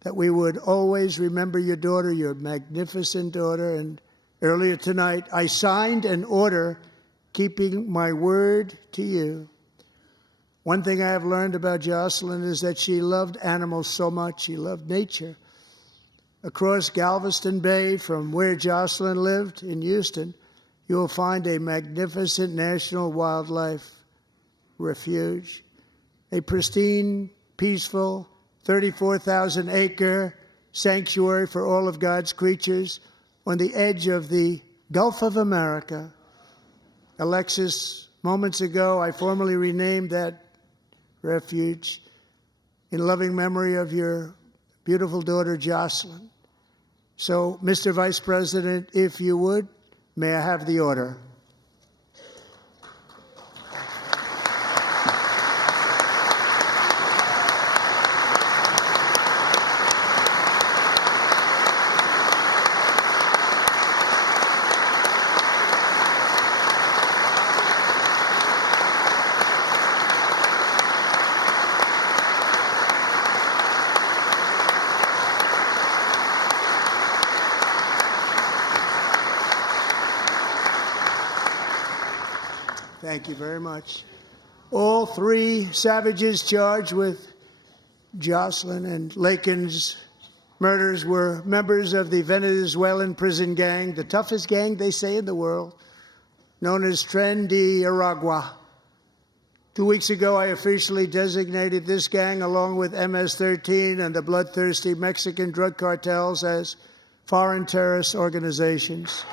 that we would always remember your daughter, your magnificent daughter, and earlier tonight I signed an order keeping my word to you. One thing I have learned about Jocelyn is that she loved animals so much. She loved nature. Across Galveston Bay, from where Jocelyn lived in Houston, you will find a magnificent national wildlife refuge, a pristine, peaceful, 34,000-acre sanctuary for all of God's creatures on the edge of the Gulf of America. Alexis, moments ago, I formally renamed that refuge in loving memory of your beautiful daughter, Jocelyn. So, Mr. Vice President, if you would, may I have the order? Thank you very much. All three savages charged with Jocelyn and Lakin's murders were members of the Venezuelan prison gang, the toughest gang, they say, in the world, known as Tren de Aragua. 2 weeks ago, I officially designated this gang, along with MS-13 and the bloodthirsty Mexican drug cartels, as foreign terrorist organizations.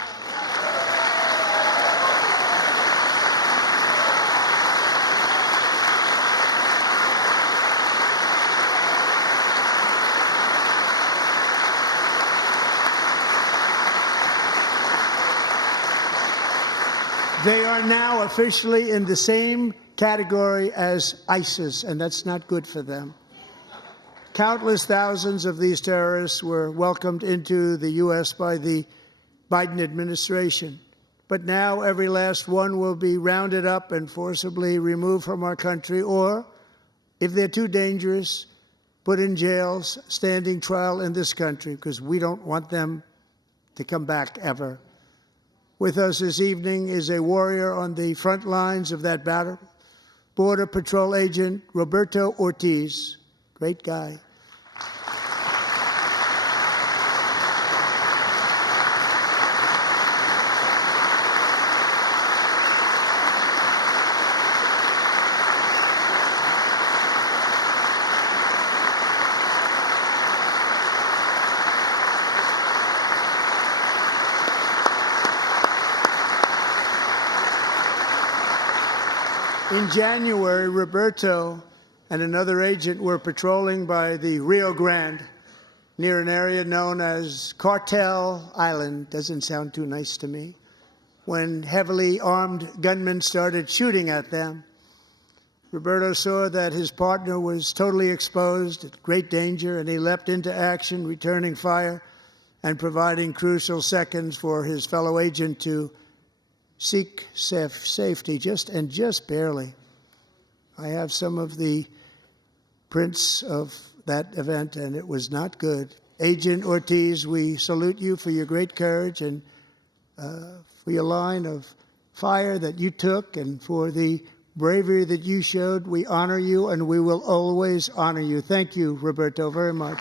They are now officially in the same category as ISIS, and that's not good for them. Countless thousands of these terrorists were welcomed into the U.S. by the Biden administration. But now every last one will be rounded up and forcibly removed from our country, or, if they're too dangerous, put in jails, standing trial in this country, because we don't want them to come back ever. With us this evening is a warrior on the front lines of that battle, Border Patrol Agent Roberto Ortiz. Great guy. In January, Roberto and another agent were patrolling by the Rio Grande near an area known as Cartel Island. Doesn't sound too nice to me. When heavily armed gunmen started shooting at them, Roberto saw that his partner was totally exposed, at great danger, and he leapt into action, returning fire and providing crucial seconds for his fellow agent to seek safety, just barely. I have some of the prints of that event, and it was not good. Agent Ortiz, we salute you for your great courage and for your line of fire that you took and for the bravery that you showed. We honor you, and we will always honor you. Thank you, Roberto, very much.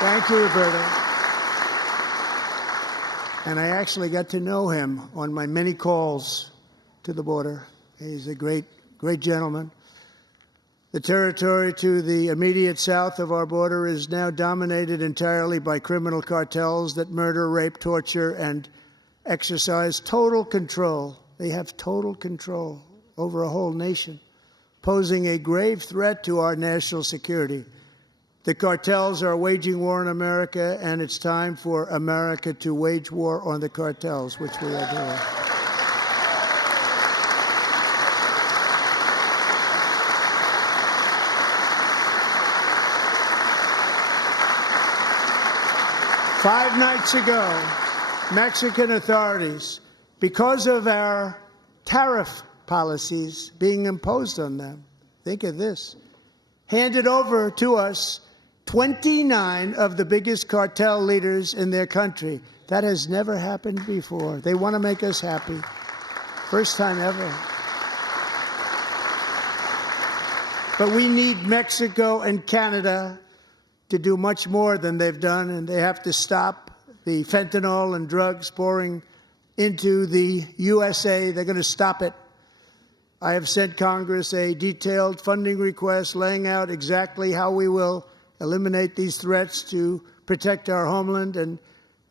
Thank you, Roberto. And I actually got to know him on my many calls to the border. He's a great, great gentleman. The territory to the immediate south of our border is now dominated entirely by criminal cartels that murder, rape, torture, and exercise total control. They have total control over a whole nation, posing a grave threat to our national security. The cartels are waging war in America, and it's time for America to wage war on the cartels, which we are doing. Five nights ago, Mexican authorities, because of our tariff policies being imposed on them, think of this, handed over to us 29 of the biggest cartel leaders in their country. That has never happened before. They want to make us happy. First time ever. But we need Mexico and Canada to do much more than they've done, and they have to stop the fentanyl and drugs pouring into the USA. They're going to stop it. I have sent Congress a detailed funding request laying out exactly how we will eliminate these threats to protect our homeland and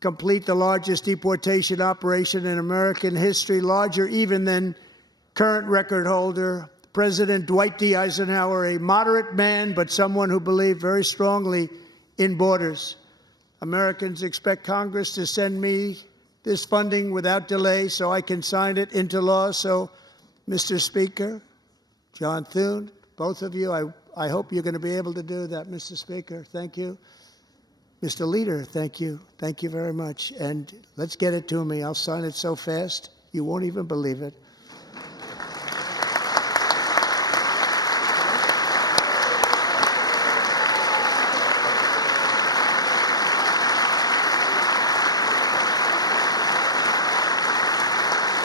complete the largest deportation operation in American history, larger even than current record holder President Dwight D. Eisenhower, a moderate man, but someone who believed very strongly in borders. Americans expect Congress to send me this funding without delay so I can sign it into law. So, Mr. Speaker, John Thune, both of you, I hope you're going to be able to do that, Mr. Speaker. Thank you. Mr. Leader, thank you. Thank you very much. And let's get it to me. I'll sign it so fast, you won't even believe it.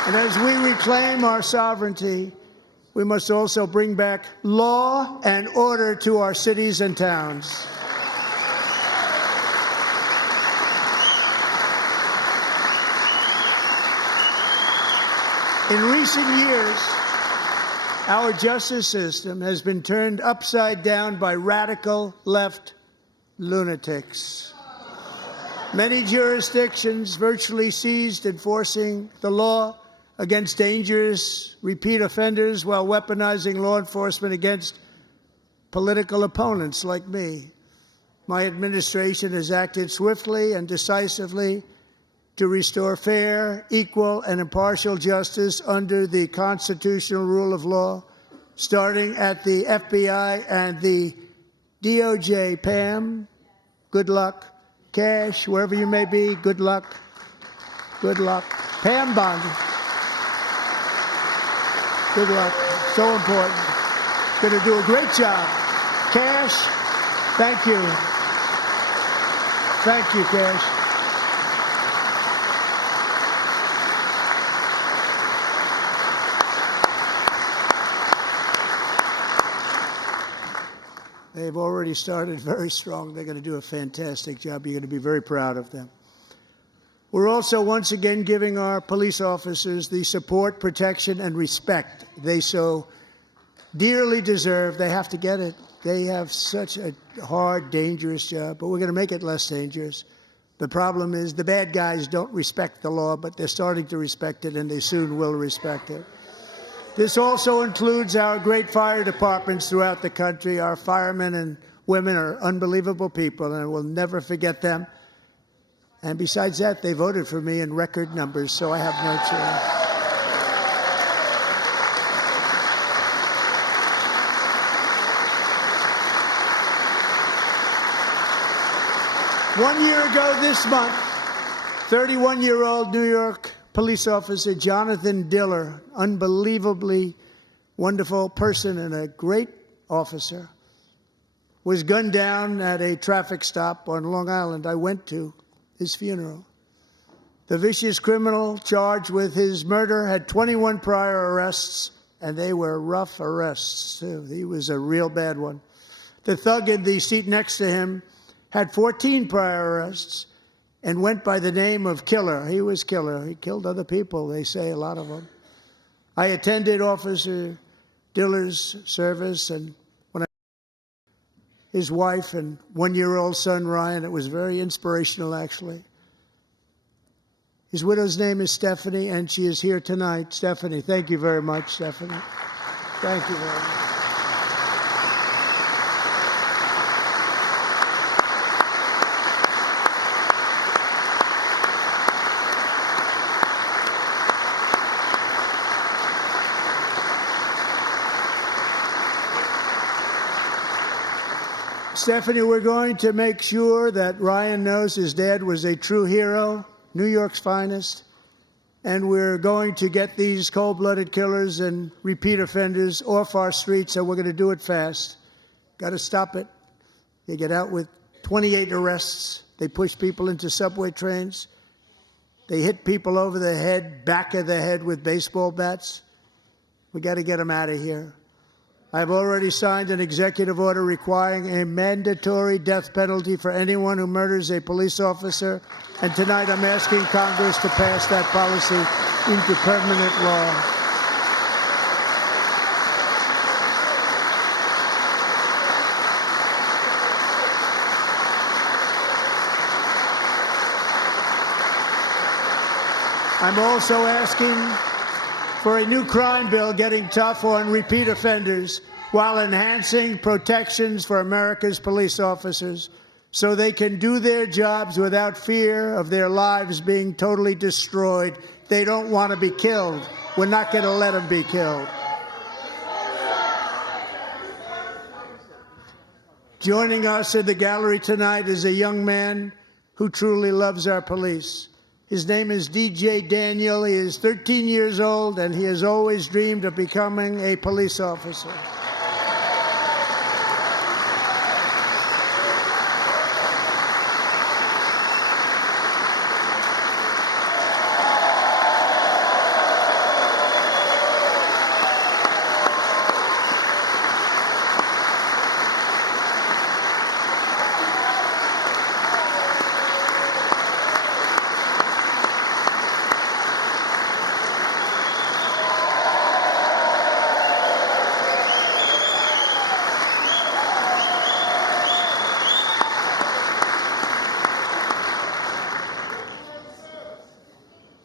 And as we reclaim our sovereignty, we must also bring back law and order to our cities and towns. In recent years, our justice system has been turned upside down by radical left lunatics. Many jurisdictions virtually ceased enforcing the law against dangerous repeat offenders while weaponizing law enforcement against political opponents like me. My administration has acted swiftly and decisively to restore fair, equal, and impartial justice under the constitutional rule of law, starting at the FBI and the DOJ. Pam, good luck. Cash, wherever you may be, good luck. Good luck. Pam Bondi. Good luck. So important. Going to do a great job. Cash, thank you. Thank you, Cash. They've already started very strong. They're going to do a fantastic job. You're going to be very proud of them. We're also once again giving our police officers the support, protection, and respect they so dearly deserve. They have to get it. They have such a hard, dangerous job, but we're going to make it less dangerous. The problem is the bad guys don't respect the law, but they're starting to respect it, and they soon will respect it. This also includes our great fire departments throughout the country. Our firemen and women are unbelievable people, and we'll never forget them. And besides that, they voted for me in record numbers, so I have no choice. 1 year ago this month, 31-year-old New York police officer Jonathan Diller, unbelievably wonderful person and a great officer, was gunned down at a traffic stop on Long Island. I went to his funeral. The vicious criminal charged with his murder had 21 prior arrests, and they were rough arrests, too. He was a real bad one. The thug in the seat next to him had 14 prior arrests, and went by the name of Killer. He was Killer. He killed other people, they say, a lot of them. I attended Officer Diller's service, and when his wife and one-year-old son, Ryan, it was very inspirational, actually. His widow's name is Stephanie, and she is here tonight. Stephanie, thank you very much, Stephanie. Thank you very much. Stephanie, we're going to make sure that Ryan knows his dad was a true hero, New York's finest, and we're going to get these cold-blooded killers and repeat offenders off our streets, and we're going to do it fast. Got to stop it. They get out with 28 arrests. They push people into subway trains. They hit people over the head, back of the head with baseball bats. We got to get them out of here. I've already signed an executive order requiring a mandatory death penalty for anyone who murders a police officer, and tonight I'm asking Congress to pass that policy into permanent law. I'm also asking for a new crime bill getting tough on repeat offenders while enhancing protections for America's police officers so they can do their jobs without fear of their lives being totally destroyed. They don't want to be killed. We're not going to let them be killed. Joining us in the gallery tonight is a young man who truly loves our police. His name is DJ Daniel. He is 13 years old, and he has always dreamed of becoming a police officer.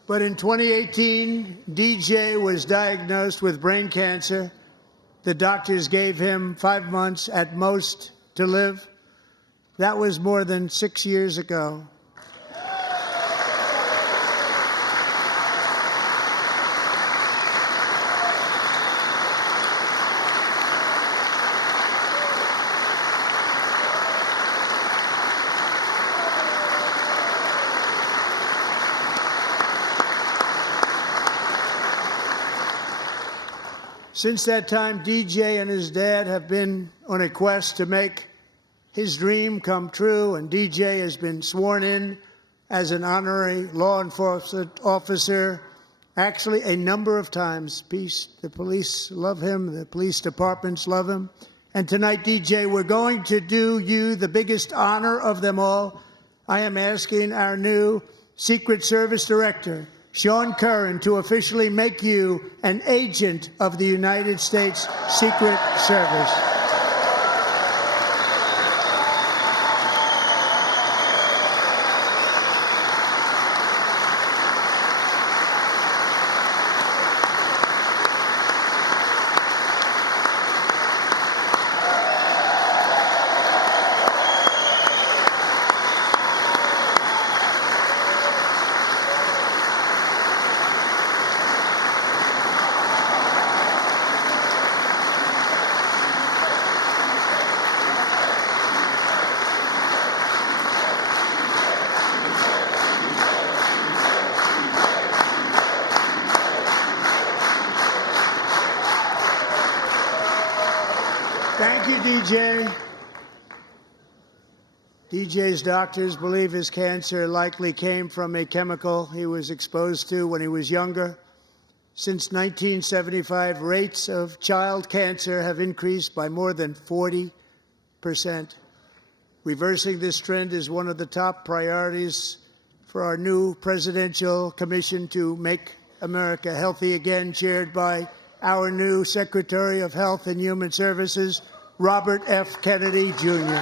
But in 2018, DJ was diagnosed with brain cancer. The doctors gave him 5 months at most to live. That was more than 6 years ago. Since that time, DJ and his dad have been on a quest to make his dream come true, and DJ has been sworn in as an honorary law enforcement officer, actually a number of times. The police love him, the police departments love him. And tonight, DJ, we're going to do you the biggest honor of them all. I am asking our new Secret Service Director, Sean Curran, to officially make you an agent of the United States Secret Service. Thank you, DJ. DJ's doctors believe his cancer likely came from a chemical he was exposed to when he was younger. Since 1975, rates of child cancer have increased by more than 40%. Reversing this trend is one of the top priorities for our new presidential commission to make America healthy again, chaired by our new Secretary of Health and Human Services, Robert F. Kennedy, Jr.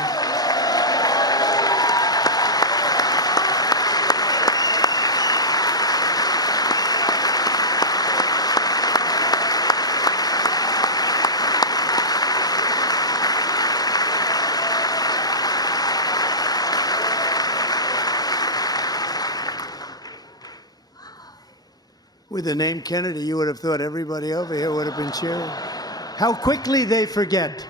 With the name Kennedy, you would have thought everybody over here would have been cheering. How quickly they forget.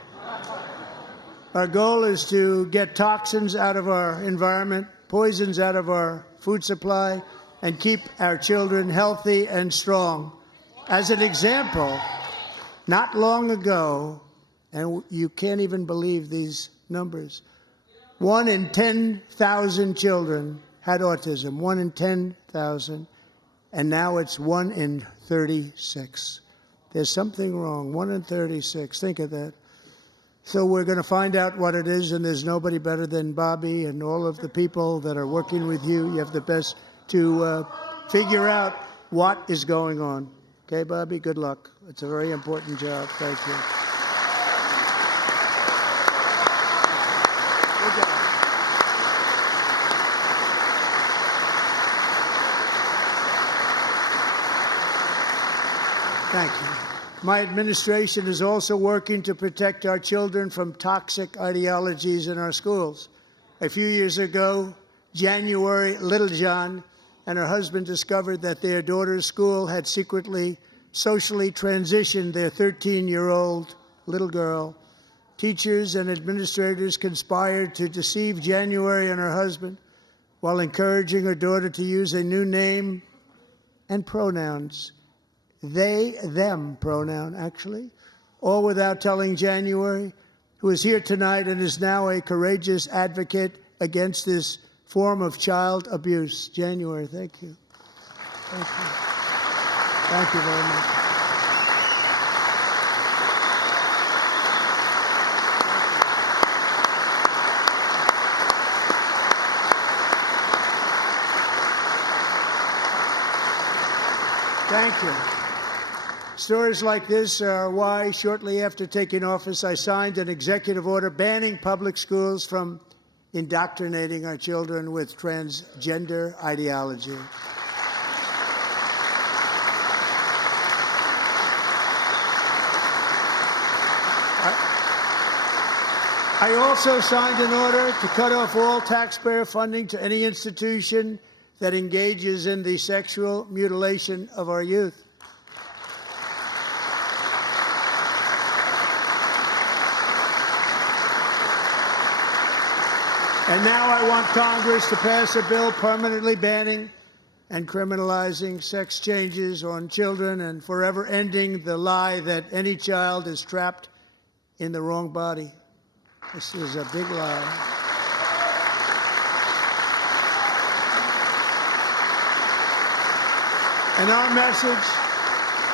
Our goal is to get toxins out of our environment, poisons out of our food supply, and keep our children healthy and strong. As an example, not long ago, and you can't even believe these numbers, 1 in 10,000 children had autism, 1 in 10,000. And now it's 1 in 36. There's something wrong. 1 in 36. Think of that. So we're going to find out what it is, and there's nobody better than Bobby and all of the people that are working with you. You have the best to figure out what is going on. Okay, Bobby? Good luck. It's a very important job. Thank you. Good job. Thank you. My administration is also working to protect our children from toxic ideologies in our schools. A few years ago, January, Littlejohn and her husband discovered that their daughter's school had secretly socially transitioned their 13-year-old little girl. Teachers and administrators conspired to deceive January and her husband while encouraging her daughter to use a new name and pronouns. They, them pronoun, actually, all without telling January, who is here tonight and is now a courageous advocate against this form of child abuse. January, thank you. Thank you. Thank you very much. Thank you. Stories like this are why, shortly after taking office, I signed an executive order banning public schools from indoctrinating our children with transgender ideology. I also signed an order to cut off all taxpayer funding to any institution that engages in the sexual mutilation of our youth. And now I want Congress to pass a bill permanently banning and criminalizing sex changes on children and forever ending the lie that any child is trapped in the wrong body. This is a big lie. And our message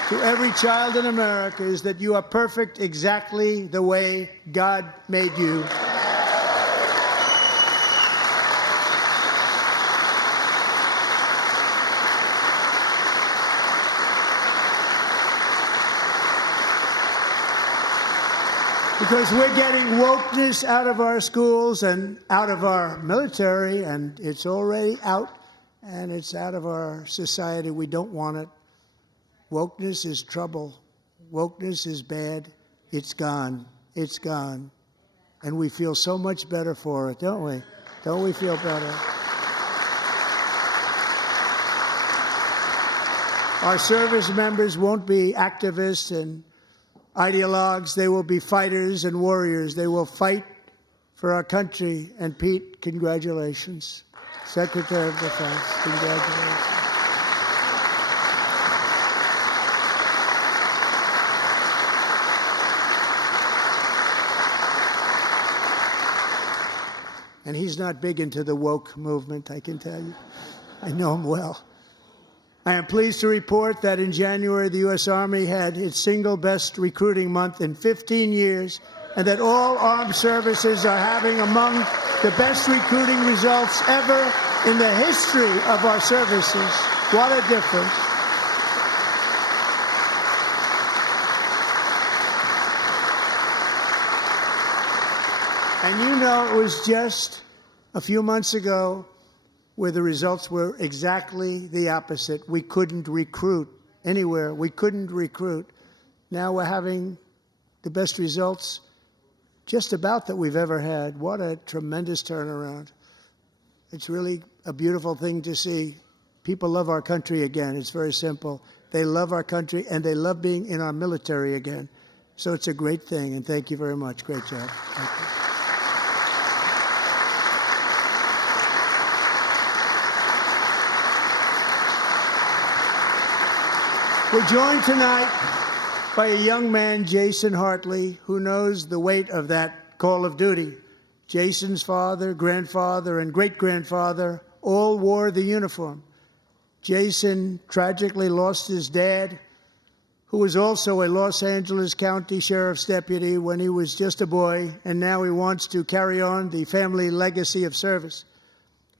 to every child in America is that you are perfect exactly the way God made you. Because we're getting wokeness out of our schools and out of our military, and it's already out, and it's out of our society. We don't want it. Wokeness is trouble. Wokeness is bad. It's gone. It's gone. And we feel so much better for it, don't we? Don't we feel better? Our service members won't be activists and ideologues. They will be fighters and warriors. They will fight for our country. And Pete, congratulations. Secretary of Defense, congratulations. And he's not big into the woke movement, I can tell you. I know him well. I am pleased to report that in January, the U.S. Army had its single best recruiting month in 15 years, and that all armed services are having among the best recruiting results ever in the history of our services. What a difference. And you know, it was just a few months ago where the results were exactly the opposite. We couldn't recruit anywhere. We couldn't recruit. Now we're having the best results just about that we've ever had. What a tremendous turnaround. It's really a beautiful thing to see. People love our country again. It's very simple. They love our country, and they love being in our military again. So it's a great thing, and thank you very much. Great job. Thank you. We're joined tonight by a young man, Jason Hartley, who knows the weight of that call of duty. Jason's father, grandfather, and great-grandfather all wore the uniform. Jason tragically lost his dad, who was also a Los Angeles County Sheriff's deputy when he was just a boy, and now he wants to carry on the family legacy of service.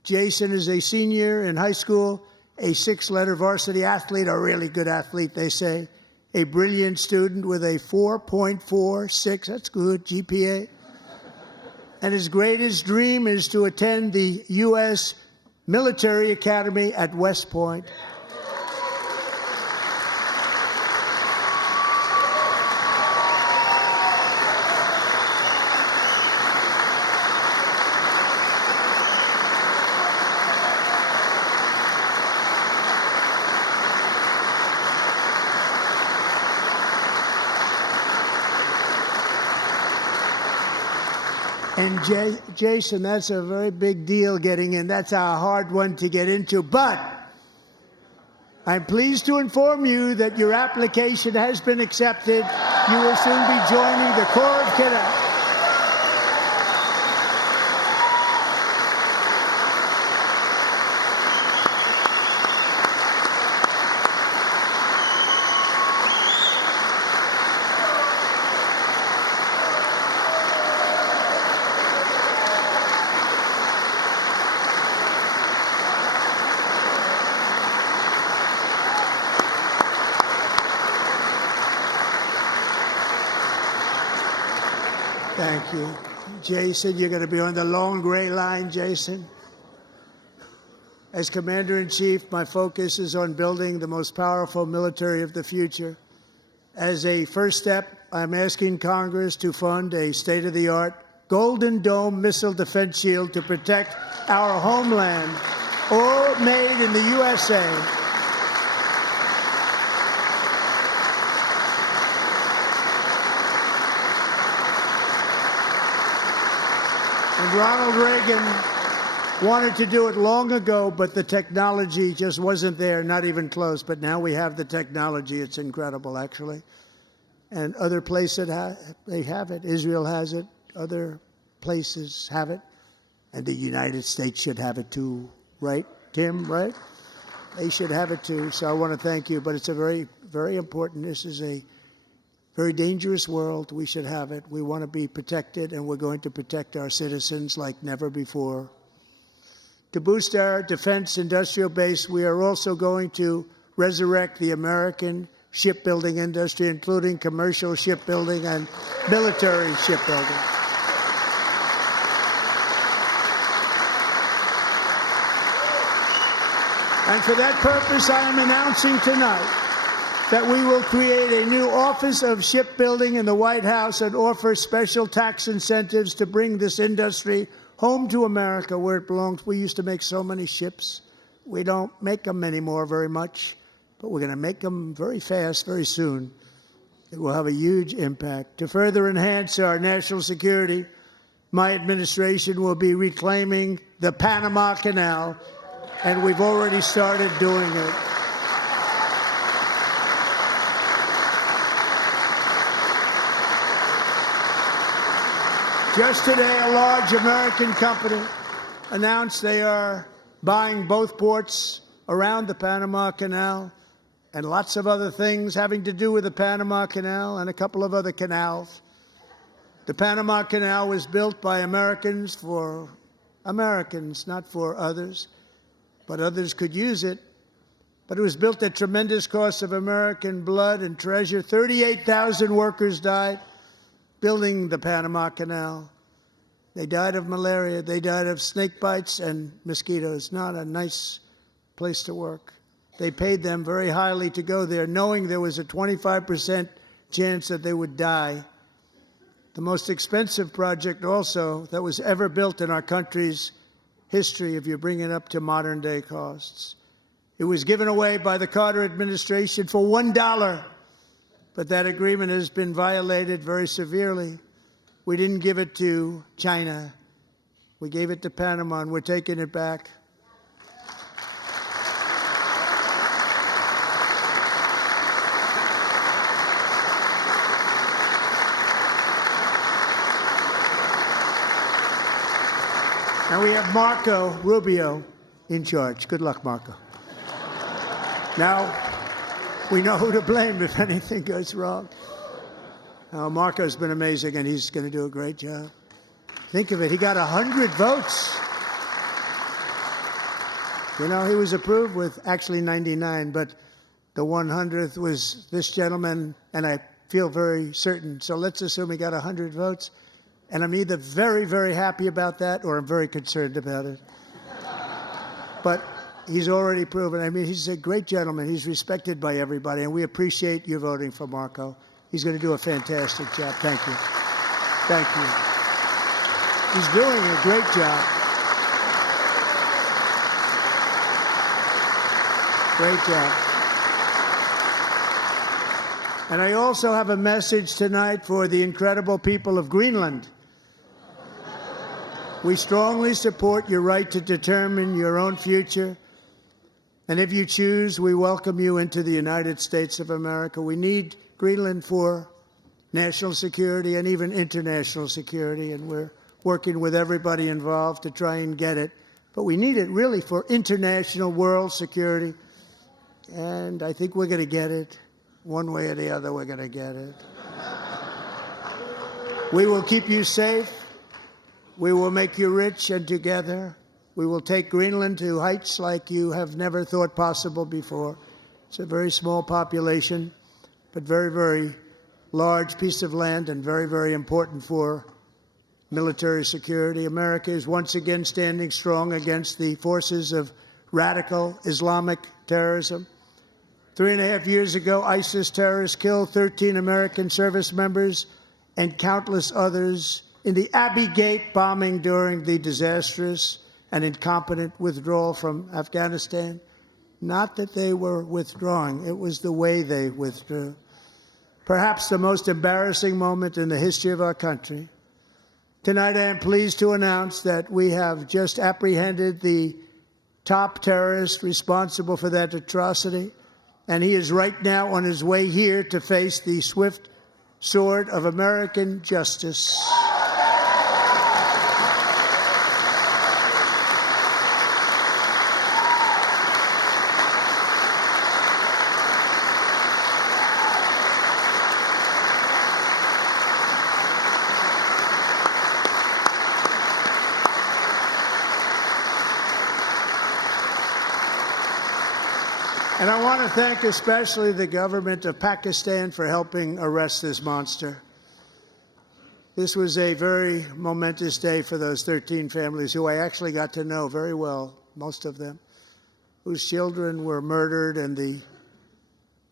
Jason is a senior in high school, a six-letter varsity athlete, a really good athlete, they say, a brilliant student with a 4.46, that's good, GPA. And his greatest dream is to attend the U.S. Military Academy at West Point. And Jason, that's a very big deal getting in. That's a hard one to get into. But I'm pleased to inform you that your application has been accepted. You will soon be joining the Corps of Cadets. Thank you. Jason, you're going to be on the long gray line, Jason. As Commander-in-Chief, my focus is on building the most powerful military of the future. As a first step, I'm asking Congress to fund a state-of-the-art Golden Dome missile defense shield to protect our homeland, all made in the USA. And Ronald Reagan wanted to do it long ago, but the technology just wasn't there, not even close. But now we have the technology. It's incredible, actually. And other places, they have it. Israel has it. Other places have it. And the United States should have it too, right, Tim, right? They should have it too. So I want to thank you. But it's a very, very important. This is a very dangerous world. We should have it. We want to be protected, and we're going to protect our citizens like never before. To boost our defense industrial base, we are also going to resurrect the American shipbuilding industry, including commercial shipbuilding and military shipbuilding. And for that purpose, I am announcing tonight that we will create a new Office of Shipbuilding in the White House and offer special tax incentives to bring this industry home to America where it belongs. We used to make so many ships. We don't make them anymore very much, but we're going to make them very fast, very soon. It will have a huge impact. To further enhance our national security, my administration will be reclaiming the Panama Canal, and we've already started doing it. Just today, a large American company announced they are buying both ports around the Panama Canal and lots of other things having to do with the Panama Canal and a couple of other canals. The Panama Canal was built by Americans for Americans, not for others, but others could use it. But it was built at tremendous cost of American blood and treasure. 38,000 workers died building the Panama Canal. They died of malaria. They died of snake bites and mosquitoes. Not a nice place to work. They paid them very highly to go there, knowing there was a 25% chance that they would die. The most expensive project also that was ever built in our country's history, if you bring it up to modern day costs. It was given away by the Carter administration for $1, but that agreement has been violated very severely. We didn't give it to China. We gave it to Panama, and we're taking it back. And we have Marco Rubio in charge. Good luck, Marco. Now, we know who to blame if anything goes wrong. Marco's been amazing, and he's going to do a great job. Think of it. He got 100 votes. You know, he was approved with actually 99, but the 100th was this gentleman, and I feel very certain. So let's assume he got 100 votes. And I'm either very, very happy about that or I'm very concerned about it. But he's already proven. I mean, he's a great gentleman. He's respected by everybody, and we appreciate you voting for Marco. He's going to do a fantastic job. Thank you. Thank you. He's doing a great job. Great job. And I also have a message tonight for the incredible people of Greenland. We strongly support your right to determine your own future. And if you choose, we welcome you into the United States of America. We need Greenland for national security and even international security, and we're working with everybody involved to try and get it. But we need it really for international world security, and I think we're going to get it. One way or the other, we're going to get it. We will keep you safe. We will make you rich, and together we will take Greenland to heights like you have never thought possible before. It's a very small population, but very, very large piece of land and very, very important for military security. America is once again standing strong against the forces of radical Islamic terrorism. 3.5 years ago, ISIS terrorists killed 13 American service members and countless others in the Abbey Gate bombing during the disastrous and incompetent withdrawal from Afghanistan. Not that they were withdrawing, it was the way they withdrew. Perhaps the most embarrassing moment in the history of our country. Tonight, I am pleased to announce that we have just apprehended the top terrorist responsible for that atrocity, and he is right now on his way here to face the swift sword of American justice. And I want to thank especially the government of Pakistan for helping arrest this monster. This was a very momentous day for those 13 families who I actually got to know very well, most of them, whose children were murdered, and the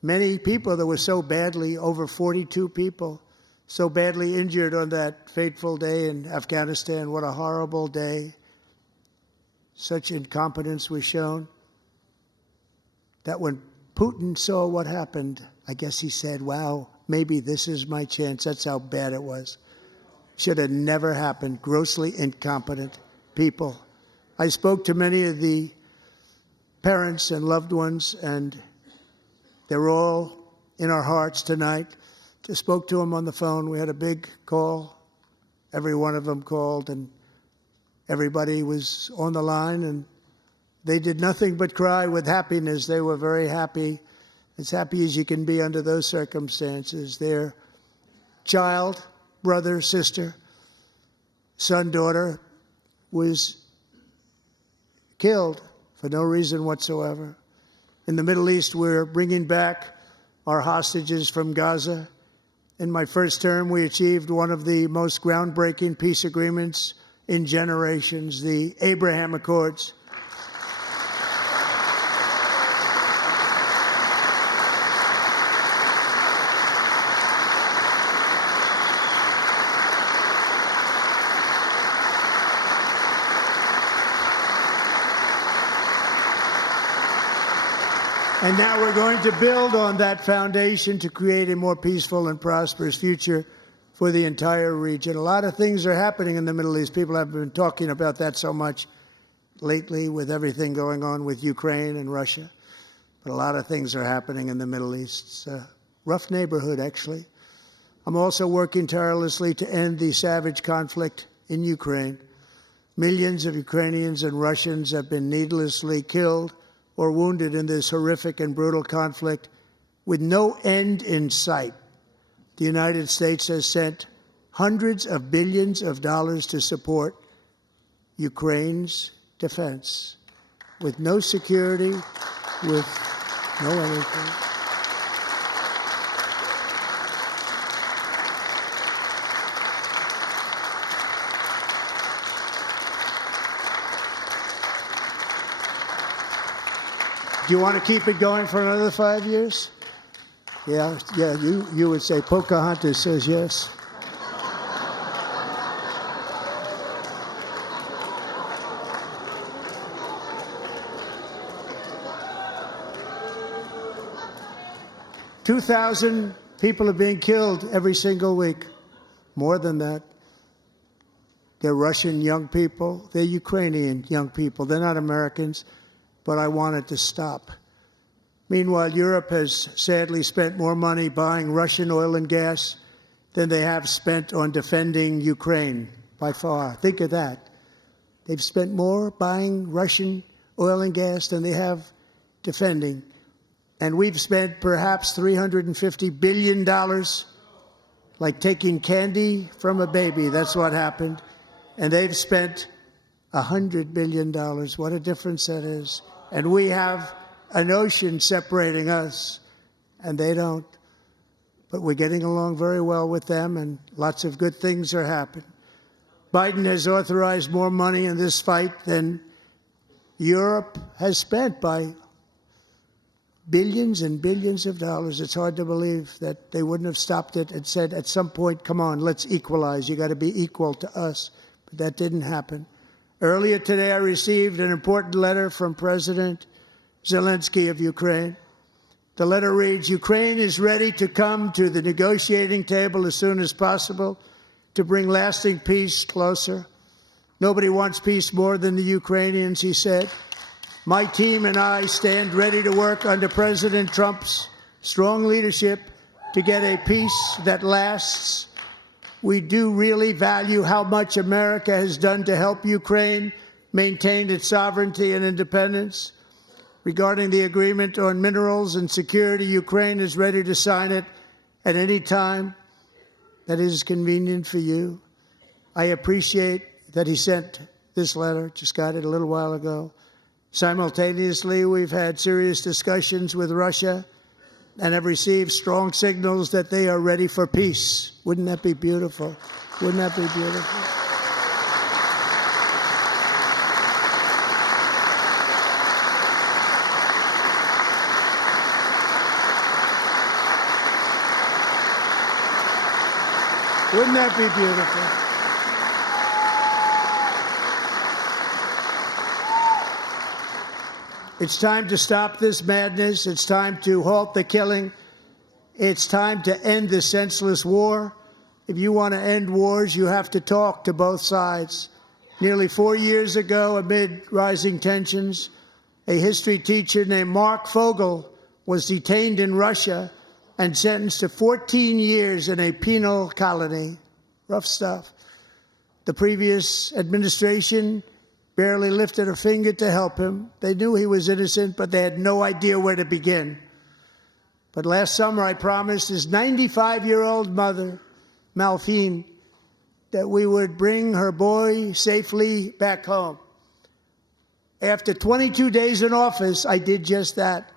many people that were so badly, over 42 people, so badly injured on that fateful day in Afghanistan. What a horrible day. Such incompetence was shown. That when Putin saw what happened, I guess he said, wow, maybe this is my chance. That's how bad it was. Should have never happened. Grossly incompetent people. I spoke to many of the parents and loved ones, and they're all in our hearts tonight. Just spoke to them on the phone. We had a big call. Every one of them called, and everybody was on the line, and they did nothing but cry with happiness. They were very happy, as happy as you can be under those circumstances. Their child brother, sister, son, daughter was killed for no reason whatsoever. In the Middle East, we're bringing back our hostages from Gaza. In my first term, we achieved one of the most groundbreaking peace agreements in generations, the Abraham Accords. And now we're going to build on that foundation to create a more peaceful and prosperous future for the entire region. A lot of things are happening in the Middle East. People have been talking about that so much lately with everything going on with Ukraine and Russia. But a lot of things are happening in the Middle East. It's a rough neighborhood, actually. I'm also working tirelessly to end the savage conflict in Ukraine. Millions of Ukrainians and Russians have been needlessly killed or wounded in this horrific and brutal conflict with no end in sight. The United States has sent hundreds of billions of dollars to support Ukraine's defense with no security, with no anything. Do you want to keep it going for another 5 years? Yeah, you would say Pocahontas says yes. $2,000 people are being killed every single week. More than that. They're Russian young people. They're Ukrainian young people. They're not Americans. But I want it to stop. Meanwhile, Europe has sadly spent more money buying Russian oil and gas than they have spent on defending Ukraine, by far. Think of that. They've spent more buying Russian oil and gas than they have defending. And we've spent perhaps $350 billion, like taking candy from a baby. That's what happened. And they've spent $100 billion. What a difference that is. And we have an ocean separating us, and they don't. But we're getting along very well with them, and lots of good things are happening. Biden has authorized more money in this fight than Europe has spent by billions and billions of dollars. It's hard to believe that they wouldn't have stopped it and said, at some point, come on, let's equalize. You got to be equal to us. But that didn't happen. Earlier today, I received an important letter from President Zelensky of Ukraine. The letter reads, Ukraine is ready to come to the negotiating table as soon as possible to bring lasting peace closer. Nobody wants peace more than the Ukrainians, he said. My team and I stand ready to work under President Trump's strong leadership to get a peace that lasts. We do really value how much America has done to help Ukraine maintain its sovereignty and independence. Regarding the agreement on minerals and security, Ukraine is ready to sign it at any time that is convenient for you. I appreciate that he sent this letter, just got it a little while ago. Simultaneously, we've had serious discussions with Russia and have received strong signals that they are ready for peace. Wouldn't that be beautiful? Wouldn't that be beautiful? Wouldn't that be beautiful? It's time to stop this madness. It's time to halt the killing. It's time to end this senseless war. If you want to end wars, you have to talk to both sides. Nearly 4 years ago, amid rising tensions, a history teacher named Mark Fogel was detained in Russia and sentenced to 14 years in a penal colony. Rough stuff. The previous administration barely lifted a finger to help him. They knew he was innocent, but they had no idea where to begin. But last summer, I promised his 95-year-old mother, Malphine, that we would bring her boy safely back home. After 22 days in office, I did just that,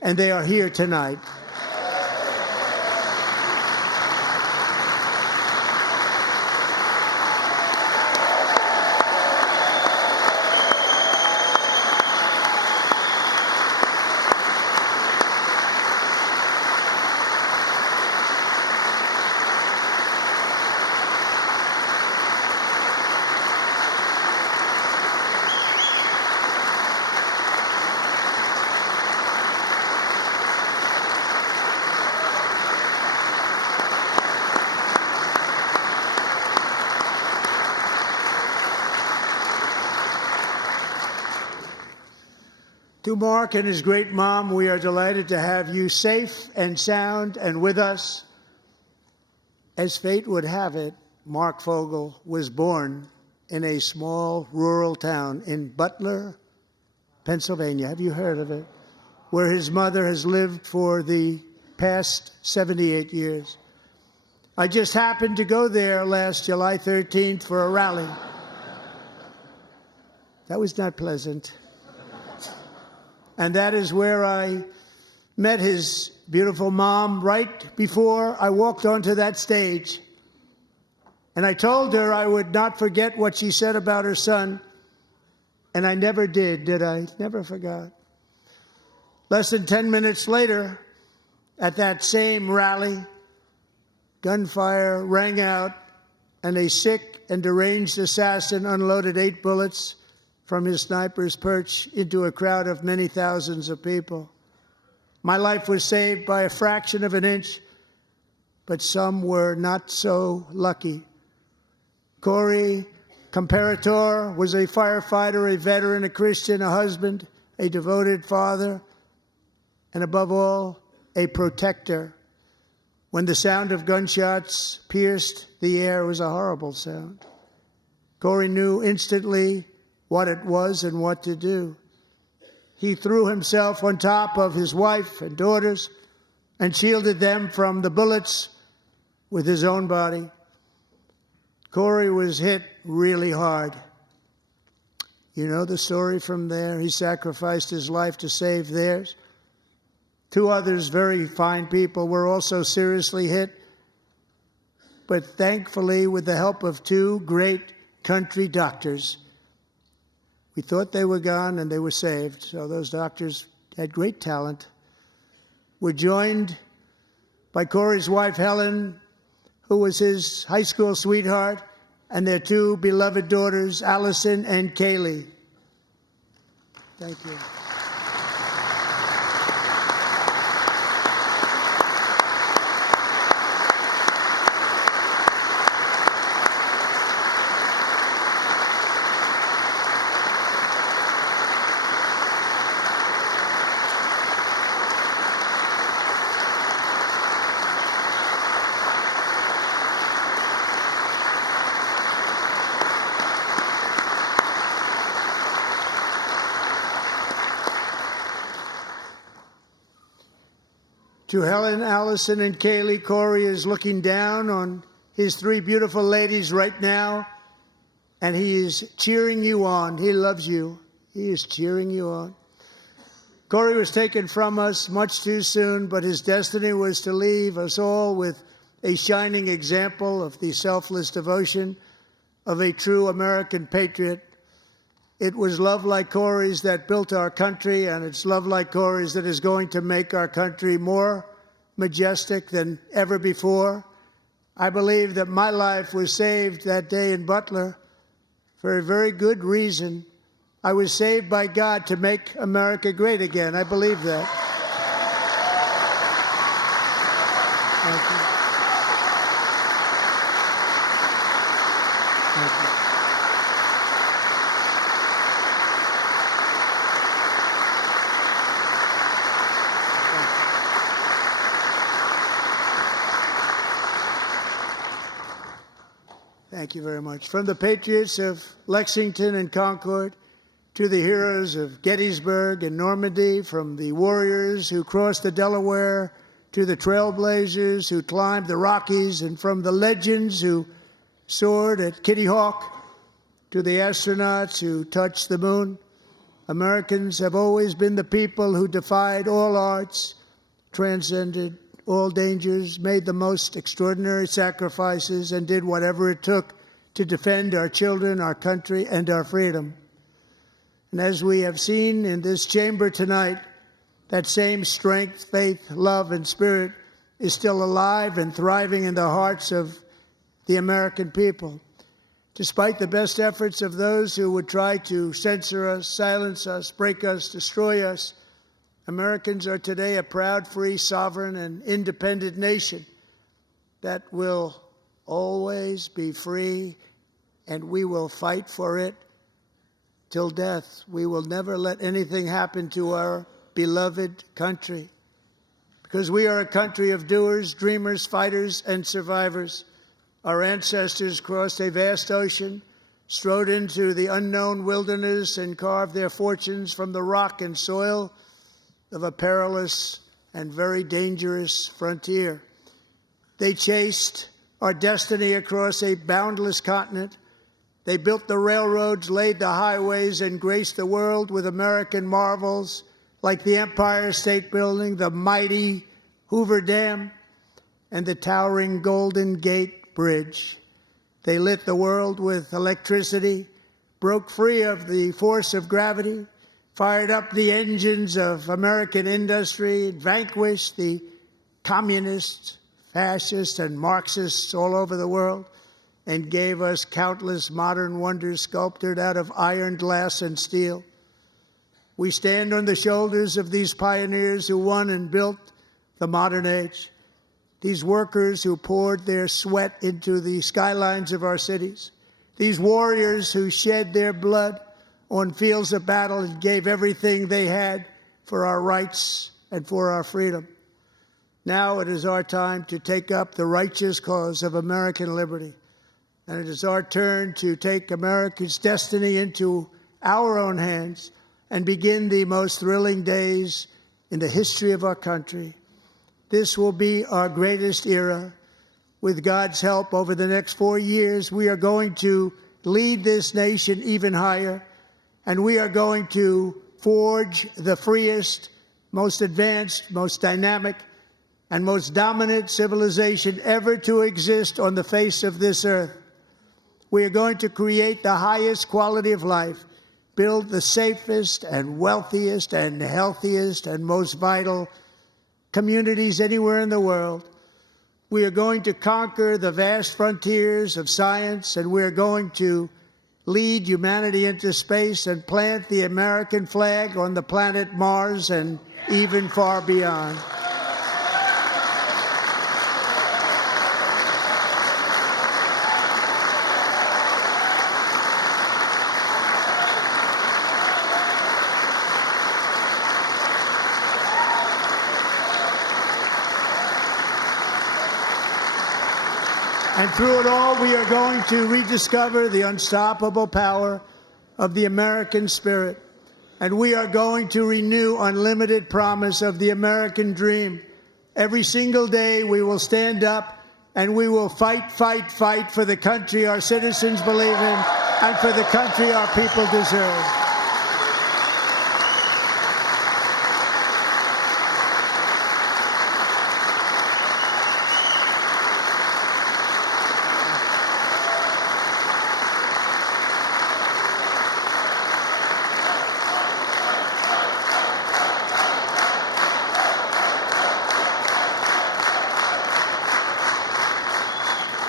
and they are here tonight. To Mark and his great mom, we are delighted to have you safe and sound and with us. As fate would have it, Mark Fogel was born in a small rural town in Butler, Pennsylvania. Have you heard of it? Where his mother has lived for the past 78 years. I just happened to go there last July 13th for a rally. That was not pleasant. And that is where I met his beautiful mom right before I walked onto that stage. And I told her I would not forget what she said about her son. And I never did I? Never forgot. Less than 10 minutes later, at that same rally, gunfire rang out, and a sick and deranged assassin unloaded 8 bullets from his sniper's perch into a crowd of many thousands of people. My life was saved by a fraction of an inch, but some were not so lucky. Corey Comparator was a firefighter, a veteran, a Christian, a husband, a devoted father, and above all, a protector. When the sound of gunshots pierced the air, it was a horrible sound. Corey knew instantly what it was and what to do. He threw himself on top of his wife and daughters and shielded them from the bullets with his own body. Corey was hit really hard. You know the story from there. He sacrificed his life to save theirs. 2 others, very fine people, were also seriously hit. But thankfully, with the help of 2 great country doctors, we thought they were gone and they were saved. So those doctors had great talent. We're joined by Corey's wife, Helen, who was his high school sweetheart, and their 2 beloved daughters, Allison and Kaylee. Thank you. To Helen, Allison, and Kaylee, Corey is looking down on his 3 beautiful ladies right now, and he is cheering you on. He loves you. He is cheering you on. Corey was taken from us much too soon, but his destiny was to leave us all with a shining example of the selfless devotion of a true American patriot. It was love like Corey's that built our country, and it's love like Corey's that is going to make our country more majestic than ever before. I believe that my life was saved that day in Butler for a very good reason. I was saved by God to make America great again. I believe that. Thank you. Thank you. Thank you very much. From the patriots of Lexington and Concord to the heroes of Gettysburg and Normandy, from the warriors who crossed the Delaware to the trailblazers who climbed the Rockies, and from the legends who soared at Kitty Hawk, to the astronauts who touched the moon. Americans have always been the people who defied all odds, transcended all dangers, made the most extraordinary sacrifices, and did whatever it took to defend our children, our country, and our freedom. And as we have seen in this chamber tonight, that same strength, faith, love, and spirit is still alive and thriving in the hearts of the American people. Despite the best efforts of those who would try to censor us, silence us, break us, destroy us, Americans are today a proud, free, sovereign, and independent nation that will always be free, and we will fight for it till death. We will never let anything happen to our beloved country, because we are a country of doers, dreamers, fighters, and survivors. Our ancestors crossed a vast ocean, strode into the unknown wilderness, and carved their fortunes from the rock and soil of a perilous and very dangerous frontier. They chased our destiny across a boundless continent. They built the railroads, laid the highways, and graced the world with American marvels like the Empire State Building, the mighty Hoover Dam, and the towering Golden Gate Bridge. They lit the world with electricity, broke free of the force of gravity, fired up the engines of American industry, vanquished the communists, fascists, and Marxists all over the world, and gave us countless modern wonders sculptured out of iron, glass, and steel. We stand on the shoulders of these pioneers who won and built the modern age. These workers who poured their sweat into the skylines of our cities. These warriors who shed their blood on fields of battle and gave everything they had for our rights and for our freedom. Now it is our time to take up the righteous cause of American liberty. And it is our turn to take America's destiny into our own hands and begin the most thrilling days in the history of our country. This will be our greatest era. With God's help, over the next 4 years, we are going to lead this nation even higher, and we are going to forge the freest, most advanced, most dynamic, and most dominant civilization ever to exist on the face of this earth. We are going to create the highest quality of life, build the safest and wealthiest and healthiest and most vital communities anywhere in the world. We are going to conquer the vast frontiers of science, and we are going to lead humanity into space and plant the American flag on the planet Mars and even far beyond. And through it all, we are going to rediscover the unstoppable power of the American spirit. And we are going to renew unlimited promise of the American dream. Every single day, we will stand up and we will fight, fight, fight for the country our citizens believe in and for the country our people deserve.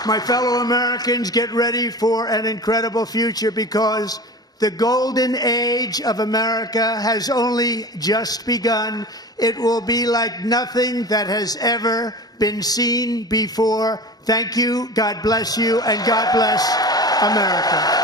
My fellow Americans, get ready for an incredible future, because the golden age of America has only just begun. It will be like nothing that has ever been seen before. Thank you, God bless you, and God bless America.